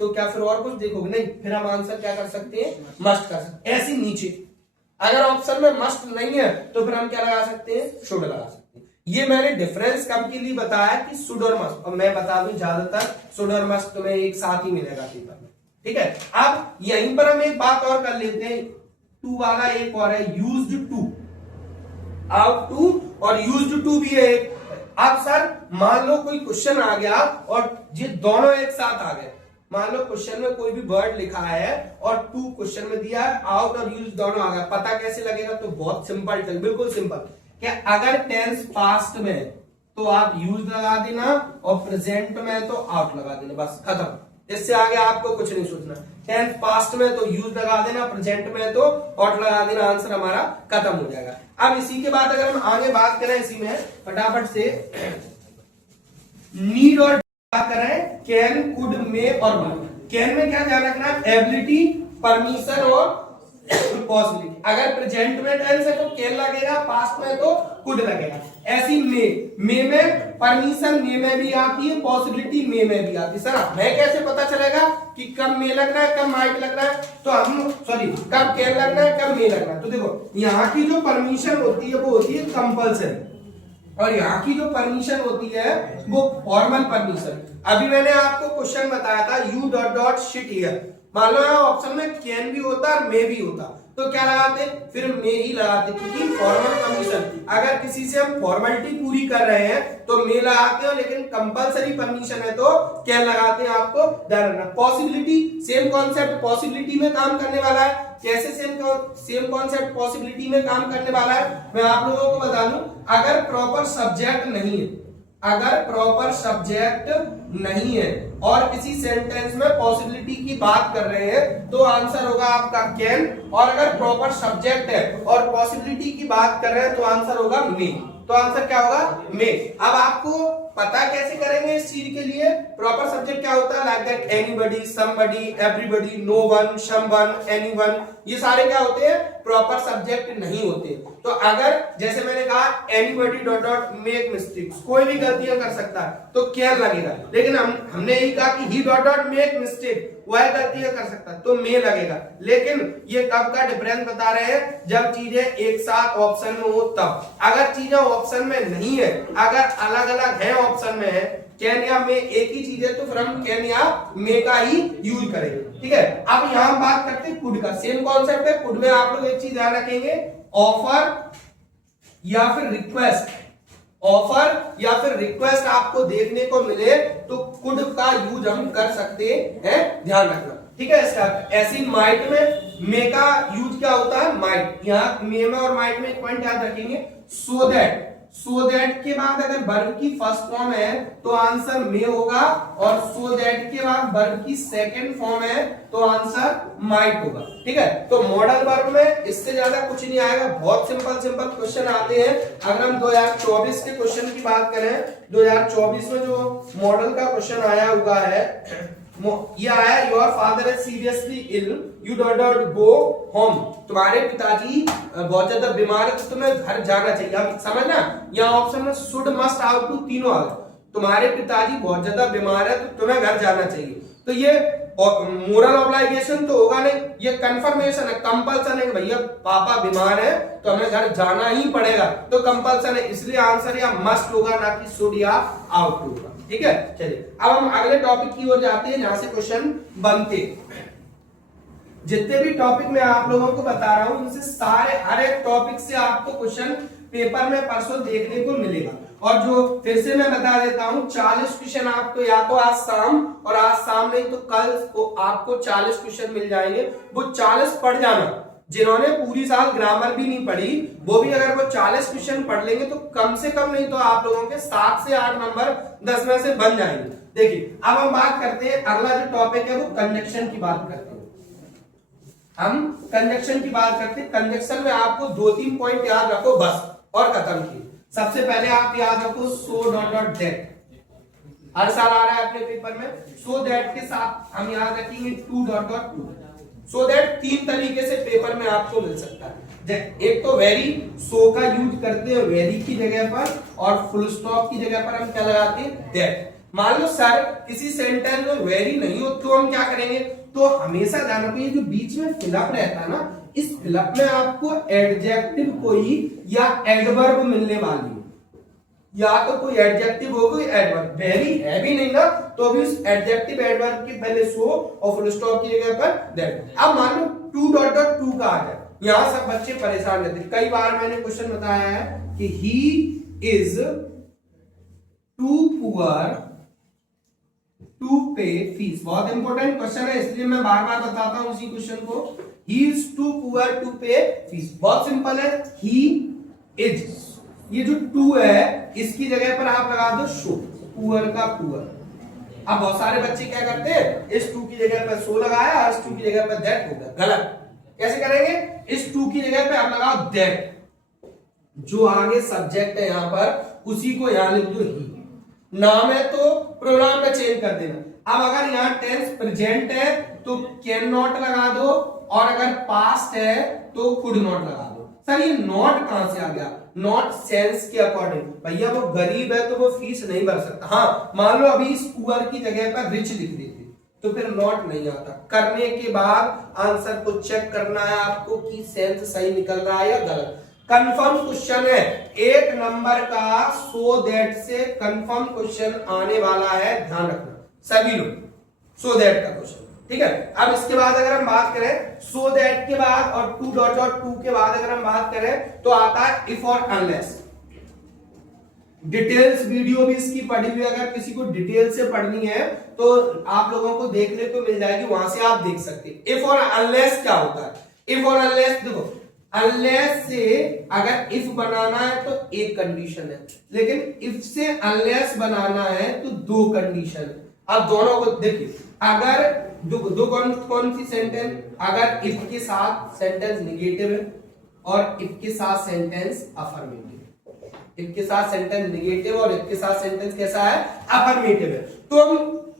तो क्या फिर और कुछ देखोगे, नहीं, फिर हम आंसर क्या कर सकते हैं, मस्ट कर सकते हैं। ऐसे नीचे अगर ऑप्शन में मस्ट नहीं है तो फिर हम क्या लगा सकते हैं, शुड लगा सकते हैं। ये मैंने डिफरेंस कब के लिए बताया कि शुड और मस्ट, और मैं बता दूं ज्यादातर शुड और मस्ट तुम्हें एक साथ ही मिलेगा पेपर में, ठीक है। अब यहीं पर हम एक बात और कर लेते हैं, टू वाला एक और है, यूज्ड टू, आउट टू और यूज्ड टू भी है एक। अब सर मान लो कोई क्वेश्चन आ गया और ये दोनों एक साथ आ गए, मान लो क्वेश्चन में कोई भी वर्ड लिखा है और टू क्वेश्चन में दिया है, आउट और यूज दोनों आ गया, पता कैसे लगेगा? तो बहुत सिंपल, बिल्कुल सिंपल, क्या अगर टेंस पास्ट में तो आप यूज लगा देना और प्रेजेंट में तो आउट लगा देना, बस खत्म। इससे आगे आपको कुछ नहीं सोचना। टेंस पास्ट में तो यूज लगा देना, प्रेजेंट में तो आउट लगा देना, आंसर हमारा खत्म हो जाएगा। अब इसी के बाद अगर हम आगे बात करें इसी में फटाफट से, नीड और बात करें कैन, कुड, मे और विल। कैन में क्या ध्यान रखना है? एबिलिटी, परमिशन और पॉसिबिलिटी। अगर प्रेजेंट में टेंस है तो कैन लगेगा, पास्ट में तो कुड लगेगा। ऐसी मे में परमिशन मे में भी आती है, पॉसिबिलिटी मे में भी आती है। सर हमें कैसे पता चलेगा कि कब मे लगना है, कब माइट लगना है? तो हम कब कैन लगना है, कब मे लगना है? तो देखो यहाँ की जो परमिशन होती है वो होती है कंपल्सरी, और यहाँ की जो परमिशन होती है वो फॉर्मल परमिशन। अभी मैंने आपको क्वेश्चन बताया था, you dot dot shit here, मान लो ऑप्शन में कैन भी होता है मे भी होता, तो क्या लगाते? फिर मे ही लगाते, क्योंकि फॉर्मल परमिशन। अगर किसी से हम फॉर्मेलिटी पूरी कर रहे हैं तो मे लगाते हो, लेकिन कंपलसरी परमिशन है तो कैन लगाते हैं, आपको ध्यान रखना। पॉसिबिलिटी सेम कॉन्सेप्ट पॉसिबिलिटी में काम करने वाला है। कैसे सेम कॉन्सेप्ट पॉसिबिलिटी में काम करने वाला है, मैं आप लोगों को बता दूं। अगर प्रॉपर सब्जेक्ट नहीं है, अगर प्रॉपर सब्जेक्ट नहीं है और किसी सेंटेंस में पॉसिबिलिटी की बात कर रहे हैं तो आंसर होगा आपका कैन, और अगर प्रॉपर सब्जेक्ट है और पॉसिबिलिटी की बात कर रहे हैं तो आंसर होगा मे। तो आंसर क्या होगा? मे। अब आपको पता कैसे करेंगे इस चीज के लिए? प्रॉपर सब्जेक्ट क्या होता है? Like that anybody, somebody, everybody, no one, someone, anyone, ये सारे क्या होते हैं? प्रॉपर सब्जेक्ट नहीं होते। तो अगर जैसे मैंने कहा anybody dot dot make mistakes, कोई भी गलतियां कर सकता है तो कैन लगेगा, लेकिन हमने यही कहा कि ही डॉट डॉट मेक मिस्टेक, वह गलतियां कर सकता है तो मे लगेगा। लेकिन ये कब का डिफरेंस बता रहे हैं? जब चीजें एक साथ ऑप्शन में हो तब। अगर चीजें ऑप्शन में नहीं है, अगर अलग अलग है ऑप्शन में है, कैन या मे एक ही चीज है, तो फिर हम कैन या मे का ही यूज करेंगे। ठीक है, अब यहां बात करते हैं कुड का। सेम कॉन्सेप्ट है। कुड में आप लोग एक चीज ध्यान रखेंगे, ऑफर या फिर रिक्वेस्ट, ऑफर या फिर रिक्वेस्ट आपको देखने को मिले तो कुड का यूज हम कर सकते हैं, ध्यान रखना। ठीक है, इसका ऐसी माइट में मे का यूज क्या होता है? माइट। यहाँ मे में और माइट में एक पॉइंट याद रखेंगे, सो दैट। सो दैट के बाद अगर वर्ब की फर्स्ट फॉर्म है तो आंसर मे होगा, और सो दैट के बाद वर्ब की सेकंड फॉर्म है तो आंसर माइट होगा। ठीक है, तो मॉडल वर्ब में इससे ज्यादा कुछ नहीं आएगा, बहुत सिंपल सिंपल क्वेश्चन आते हैं। अगर हम 2024 के क्वेश्चन की बात करें, 2024 में जो मॉडल का क्वेश्चन आया हुआ है, ये आया, your father is seriously ill, you dot dot go home. तुम्हारे पिताजी बहुत ज्यादा बीमार है तो तुम्हें घर जाना चाहिए। अब समझना, यहाँ ऑप्शन में शुड, मस्ट, हाउ टू तीनों आ गए। तुम्हारे पिताजी बहुत ज्यादा बीमार है तो तुम्हें घर जाना चाहिए, तो ये मोरल ऑब्लिगेशन तो होगा नहीं, ये कंफर्मेशन है, कंपल्सन है कि भैया पापा बीमार है तो हमें घर जाना ही पड़ेगा, तो कंपल्सन है, इसलिए आंसर या मस्ट होगा, ना कि शुड या आउट होगा। ठीक है, चलिए अब हम अगले टॉपिक की ओर जाते हैं जहां से क्वेश्चन बनते। जितने भी टॉपिक मैं आप लोगों को बता रहा हूं उनसे सारे हर एक टॉपिक से आपको क्वेश्चन पेपर में परसों देखने को मिलेगा। और जो फिर से मैं बता देता हूं, 40 क्वेश्चन आपको या तो आज शाम, और आज शाम नहीं तो कल को आपको 40 क्वेश्चन मिल जाएंगे। वो 40 पढ़ जाना। जिन्होंने पूरी साल ग्रामर भी नहीं पढ़ी वो भी अगर वो 40 क्वेश्चन पढ़ लेंगे तो कम से कम नहीं तो आप लोगों के 7 से 8 नंबर 10 में से बन जाएंगे। देखिए अब हम बात करते हैं, अगला जो टॉपिक है वो कंजक्शन की बात करते हैं। हम कंजक्शन की बात करते हैं। कंजक्शन में आपको 2-3 पॉइंट याद रखो बस, और खत्म किए। सबसे पहले आप याद रखो सो डॉट डॉट दैट, हर साल आ रहा है अपने पेपर में। सो दैट के साथ हम याद रखेंगे to dot dot to. So that 3 तरीके से पेपर में आपको मिल सकता है। एक तो वेरी, सो का यूज करते हैं वेरी की जगह पर, और फुल स्टॉप की जगह पर हम क्या लगाते हैं? दैट। मान लो सर किसी सेंटेंस में वेरी नहीं हो तो हम क्या करेंगे? तो हमेशा ध्यान रखो ये जो बीच में फिलअप रहता है ना, इस फिलअप में आपको एडजेक्टिव कोई या एडवर्ब मिलने वाली है, या तो कोई एडजेक्टिव हो कोई एडवर्ब। वेरी है भी नहीं ना तो भी उस एडजेक्टिव एडवर्ब के पहले सो और फुल स्टॉप की जगह पर दैट। अब मान लो टू डॉट डॉट टू का आ जाए यहां सब बच्चे परेशान रहते हैं। कई बार मैंने क्वेश्चन बताया है कि he is too poor to pay fees, बहुत इंपॉर्टेंट क्वेश्चन है इसलिए मैं बार बार बताता हूं उसी क्वेश्चन को। He is too poor to pay fees, बहुत सिंपल है। ही इज, ये जो टू है इसकी जगह पर आप लगा दो शो, पुअर का पुअर। अब बहुत सारे बच्चे क्या करते हैं, इस टू की जगह पर सो लगाया और इस टू की जगह पर दैट हो गया, गलत। कैसे करेंगे, इस टू की जगह पे आप लगाओ दैट, जो आगे सब्जेक्ट है यहां पर उसी को यहां लिख दो ही। नाम है तो प्रोनाउन में चेंज कर देना। अब अगर यहां टेंस प्रेजेंट है तो कैन नॉट लगा दो, और अगर पास्ट है तो कुड नॉट लगा दो। सर ये नॉट कहां से आ गया, नॉट सेंस के अकॉर्डिंग। भैया वो गरीब है तो वो फीस नहीं भर सकता। हाँ मान लो अभी इस पुअर की जगह पर रिच लिख देते तो फिर नॉट नहीं आता। करने के बाद आंसर को चेक करना है आपको कि सेंस सही निकल रहा है या गलत। कंफर्म क्वेश्चन है 1 नंबर का, सो दैट से कंफर्म क्वेश्चन आने वाला है, ध्यान रखना सभी लोग, सो दैट का क्वेश्चन, ठीक है। अब इसके बाद अगर हम बात करें सो दैट के बाद और टू डॉट डॉट टू के बाद अगर हम बात करें तो आता है इफ और अनलेस। डिटेल्स वीडियो भी इसकी पढ़ी हुई, अगर किसी को डिटेल से पढ़नी है तो आप लोगों को देखने को मिल जाएगी, वहां से आप देख सकते हैं। इफ और अनलेस क्या होता है, इफ और अनलेस देखो, अनलेस से अगर इफ बनाना है तो एक कंडीशन है, लेकिन इफ से अनलेस बनाना है तो 2 कंडीशन है। अब दोनों को देखिए, अगर दो कौन सी सेंटेंस, अगर इफ के साथ सेंटेंस निगेटिव है और इफ के साथ सेंटेंस अफर्मेटिव, इफ के साथ सेंटेंस निगेटिव और इफ के साथ सेंटेंस कैसा है, अफर्मेटिव है, तो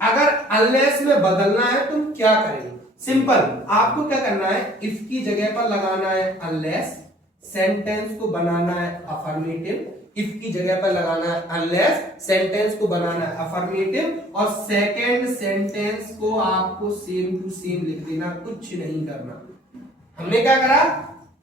अगर अनलेस में बदलना है तुम क्या करेंगे, सिंपल, आपको क्या करना है, इफ की जगह पर लगाना है अनलेस, सेंटेंस को बनाना है अफर्मेटिव, इफ की जगह पर लगाना है अनलेस, सेंटेंस को बनाना है अफर्मेटिव, और सेकेंड सेंटेंस को आपको सेम टू सेम लिख देना, कुछ नहीं करना। हमने क्या करा,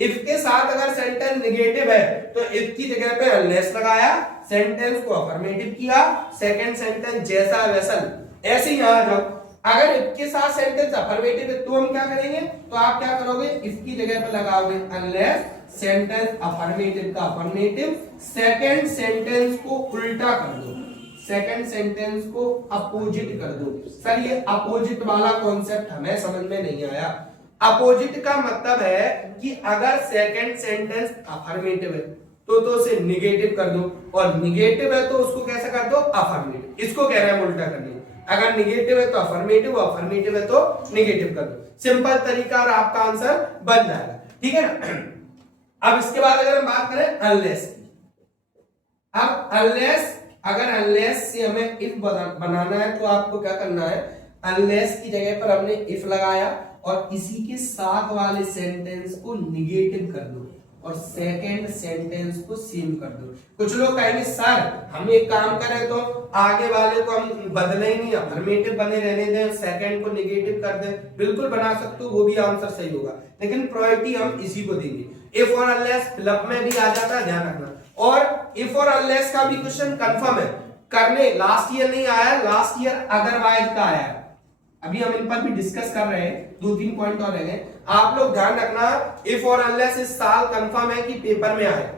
इफ के साथ अगर सेंटेंस निगेटिव है तो इफ की जगह पे अनलेस लगाया, सेंटेंस को अफर्मेटिव किया, सेकेंड सेंटेंस जैसा वैसा, ऐसे ही यहां जाओ। अगर इफ के साथ सेंटेंस अफर्मेटिव है तो हम क्या करेंगे, तो आप क्या करोगे, इफ की जगह पर लगाओगे अनलेस, सेंटेंस अफर्मेटिव का अफर्मेटिव, सेकेंड सेंटेंस को उल्टा कर दो, सेकेंड सेंटेंस को अपोजिट कर दो। सर ये अपोजिट वाला कॉन्सेप्ट हमें समझ में नहीं आया। अपोजिट का मतलब है कि अगर सेकेंड सेंटेंस अफर्मेटिव है तो उसे निगेटिव कर दो, और निगेटिव है तो उसको कैसा कर दो, अफर्मेटिव। इसको कह रहे हैं उल्टा करने। अगर निगेटिव है तो अफर्मेटिव, अफर्मेटिव है तो निगेटिव कर दो। सिंपल तरीका और आपका आंसर बन जाएगा, ठीक है ना। अब इसके बाद अगर हम बात करें अनलेस की, अब अनलेस, अगर अनलेस से हमें इफ बनाना है तो आपको क्या करना है, अनलेस की जगह पर हमने इफ लगाया और इसी के साथ वाले सेंटेंस को निगेटिव कर दो और सेकेंड सेंटेंस को सेम कर दो। कुछ लोग कहेंगे सर हम एक काम करें तो आगे वाले को हम बदले ही नहीं, अफर्मेटिव बने रहने दें, सेकेंड को निगेटिव कर दें। बिल्कुल बना सकते हो, वो भी आंसर सही होगा, लेकिन प्रायोरिटी हम इसी को देंगे। इफ और अनलेस फिलअप में भी आ जाता है, ध्यान रखना। और इफ और अनलेस का भी क्वेश्चन कंफर्म है करने, लास्ट ईयर नहीं आया, लास्ट ईयर अदरवाइज का आया है। अभी हम इन पर भी डिस्कस कर रहे हैं, 2-3 पॉइंट और रह गए। आप लोग ध्यान रखना, इफ और अनलेस इस साल कंफर्म है कि पेपर में आए।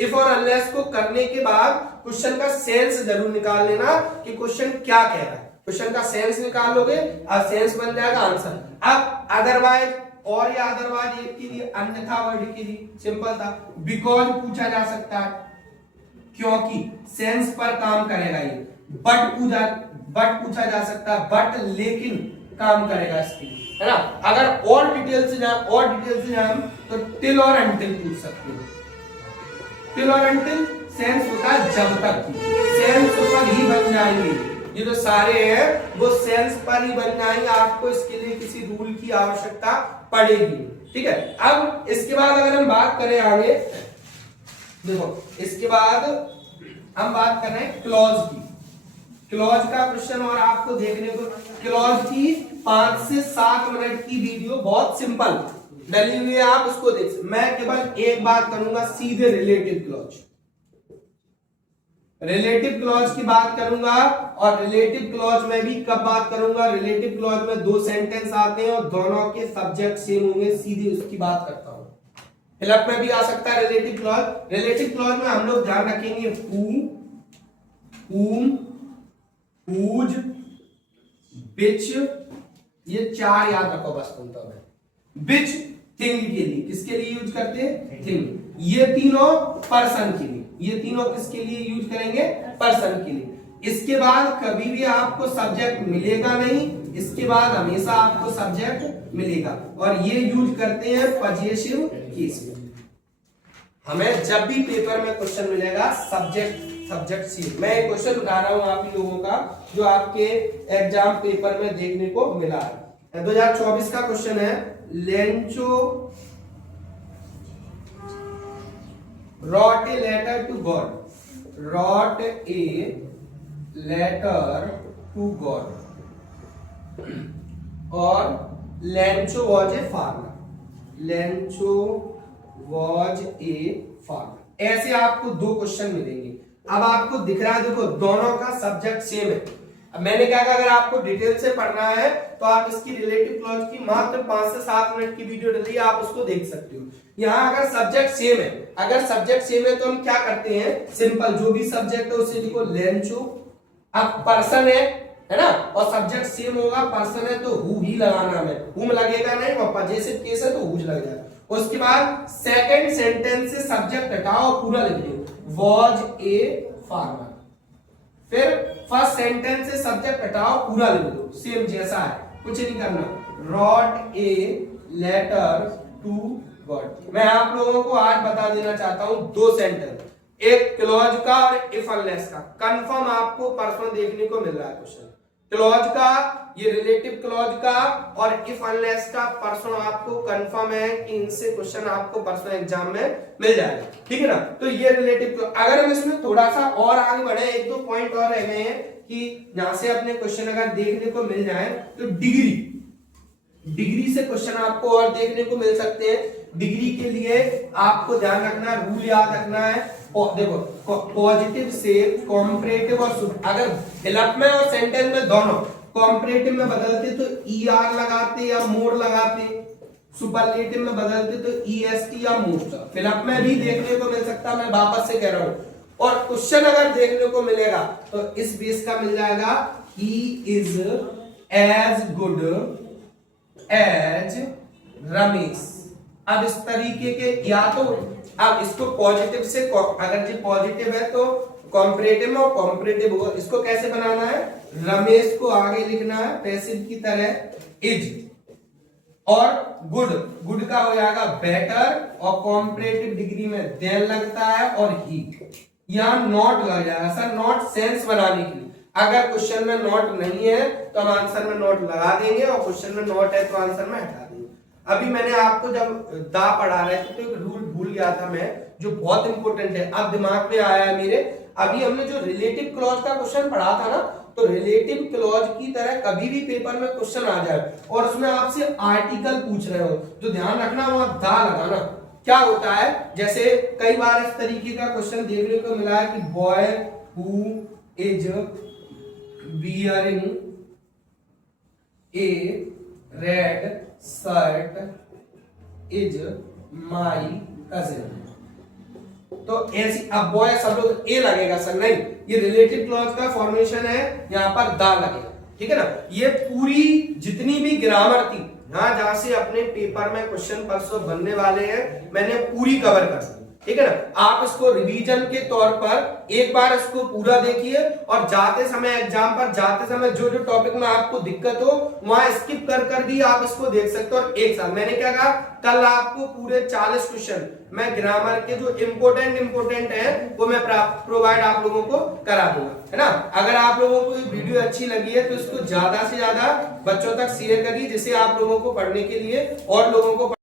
इफ और अनलेस को करने के बाद क्वेश्चन का सेंस जरूर निकाल लेना कि क्वेश्चन क्या कह रहा है। क्वेश्चन का सेंस निकाल लोगे और सेंस बन जाएगा आंसर। अब अदरवाइज और या अदरवाइज एक के लिए, अन्यथा वर्ड के लिए, सिंपल था। बिकॉज पूछा जा सकता है क्योंकि सेंस पर काम करेगा ये। बट पूछा जा सकता है, बट लेकिन काम करेगा इसकी, है ना। अगर और डिटेल से जाए तो टिल और अंटिल पूछ सकते हो। टिल और अंटिल सेंस होता है जब तक, सेंस पर ही बन जाएंगे। ये जो सारे हैं वो सेंस पर ही बन जाएंगे, आपको इसके लिए किसी रूल की आवश्यकता पड़ेगी, ठीक है। अब इसके बाद अगर हम बात करें आगे, देखो इसके बाद हम बात कर रहे हैं क्लॉज की। क्लॉज का क्वेश्चन और आपको देखने को, क्लॉज की 5 से 7 मिनट की वीडियो बहुत सिंपल डली हुई है, आप उसको देख। मैं केवल एक बात करूंगा, सीधे रिलेटिव क्लॉज, रिलेटिव क्लॉज की बात करूंगा। और रिलेटिव क्लॉज में भी कब बात करूंगा, रिलेटिव क्लॉज में 2 सेंटेंस आते हैं और दोनों के सब्जेक्ट सेम होंगे, सीधे उसकी बात करता हूं। फिलअप में भी आ सकता है रिलेटिव क्लॉज। रिलेटिव क्लॉज में हम लोग ध्यान रखेंगे हु, whom, whose, which, ये 4 याद रखो बस तुम तो। which थिंग के लिए, किसके लिए यूज करते हैं? थिंग। ये तीनों पर्सन के लिए, ये तीनों किसके लिए यूज करेंगे? पर्सन के लिए। इसके बाद कभी भी आपको सब्जेक्ट मिलेगा नहीं, इसके बाद हमेशा आपको सब्जेक्ट मिलेगा, और ये यूज करते हैं पजेसिव केस में। हमें जब भी पेपर में क्वेश्चन मिलेगा सब्जेक्ट सी। मैं एक क्वेश्चन उठा रहा हूं आप लोगों का जो आपके एग्जाम पेपर में देखने को मिला है। 2024 का क्वेश्चन है, Lencho wrote a letter to God, wrote a letter to God, और Lencho was a farmer, Lencho was a farmer। ऐसे आपको 2 क्वेश्चन मिलेंगे। अब आपको दिख रहा है, देखो दोनों का सब्जेक्ट सेम है। अब मैंने क्या कहा, अगर आपको डिटेल से पढ़ना है तो आप इसकी रिलेटिव क्लॉज की मात्र 5 से 7 मिनट की वीडियो डली है, आप उसको देख सकते हो। यहाँ अगर सब्जेक्ट सेम है, अगर सब्जेक्ट सेम है तो हम क्या करते हैं, सिंपल जो भी सब्जेक्ट है उसे लिखो लेंचो। अब पर्सन है ना, और सब्जेक्ट सेम होगा, पर्सन है तो हु ही लगाना है, हुम लगेगा नहीं, और पजेसिव केस है तो हुज लग जाएगा। उसके बाद सेकंड सेंटेंस से सब्जेक्ट हटाओ, पूरा लिख दो, was a farmer। फिर फर्स्ट सेंटेंस से सब्जेक्ट हटाओ, पूरा लिख दो, सेम जैसा है, कुछ नहीं करना। wrote a letter to God। मैं आप लोगों को आज बता देना चाहता हूं 2 सेंटेंस, एक क्लॉज का और इफ अनलेस का। कंफर्म आपको परसों देखने को मिल रहा है क्वेश्चन, क्लॉज का, ये रिलेटिव क्लॉज का, और इफ अनलेस का परसों आपको कंफर्म है कि इनसे क्वेश्चन आपको परसों एग्जाम में मिल जाएगा, ठीक है ना। तो ये रिलेटिव, अगर हम इसमें थोड़ा सा और आगे बढ़े, 1-2 पॉइंट और रह गए हैं कि यहां से अपने क्वेश्चन अगर देखने को मिल जाए तो डिग्री से क्वेश्चन आपको और देखने को मिल सकते हैं। डिग्री के लिए आपको ध्यान रखना, रूल याद रखना है, और देखो पॉजिटिव से कॉम्परेटिव और अगर फिलअप में और सेंटेंस में दोनों कॉम्परेटिव में बदलते तो ER लगाते या मोर लगाते, सुपरलेटिव में बदलते तो EST या मोस्ट। फिलअप में भी देखने को मिल सकता, मैं वापस से कह रहा हूं। और क्वेश्चन अगर देखने को मिलेगा तो इस बेस का मिल जाएगा, he is as good as Ramesh. अब इस तरीके के, या तो अब इसको पॉजिटिव से, अगर जी पॉजिटिव है तो कॉम्परेटिव में, और कॉम्परेटिव होगा, इसको कैसे बनाना है, रमेश को आगे लिखना है पैसिव की तरह इज, और गुड का हो जाएगा बेटर, और कॉम्परेटिव डिग्री में देन लगता है, और ही यहां नॉट लग जाएगा सर, नॉट सेंस बनाने के लिए। अगर क्वेश्चन में नॉट नहीं है तो हम आंसर में नॉट लगा देंगे, और क्वेश्चन में नॉट है तो आंसर में हटा देंगे। अभी मैंने आपको जब दा पढ़ा रहे थे तो एक रूल भूल गया था मैं, जो बहुत इंपॉर्टेंट है, अब दिमाग में आया है मेरे। अभी हमने जो रिलेटिव क्लॉज का क्वेश्चन पढ़ा था ना, तो रिलेटिव क्लॉज की तरह कभी भी पेपर में क्वेश्चन आ जाए और उसमें आपसे आर्टिकल पूछ रहे हो तो ध्यान रखना वहां दा लगाना। क्या होता है, जैसे कई बार इस तरीके का क्वेश्चन देखने को मिला है कि boy who is wearing a red shirt is my cousin। तो ऐसी, अब बॉय सब लोग ए लगेगा सर, नहीं, ये रिलेटिव क्लॉज का फॉर्मेशन है, यहाँ पर दा लगेगा, ठीक है ना। ये पूरी जितनी भी ग्रामर थी यहाँ जहां से अपने पेपर में क्वेश्चन परसों बनने वाले हैं, मैंने पूरी कवर कर दी, ठीक है ना। आप इसको रिवीजन के तौर पर एक बार इसको पूरा देखिए, और जाते समय एग्जाम पर जाते समय जो जो टॉपिक में आपको दिक्कत हो वहां स्किप कर भी आप इसको देख सकते हो। और एक साथ मैंने क्या कहा, कल आपको पूरे 40 क्वेश्चन मैं ग्रामर के जो इंपोर्टेंट है वो मैं प्रोवाइड आप लोगों को करा दूंगा, है ना। अगर आप लोगों को ये वीडियो अच्छी लगी है तो इसको ज्यादा से ज्यादा बच्चों तक शेयर करिए, जिससे आप लोगों को पढ़ने के लिए और लोगों को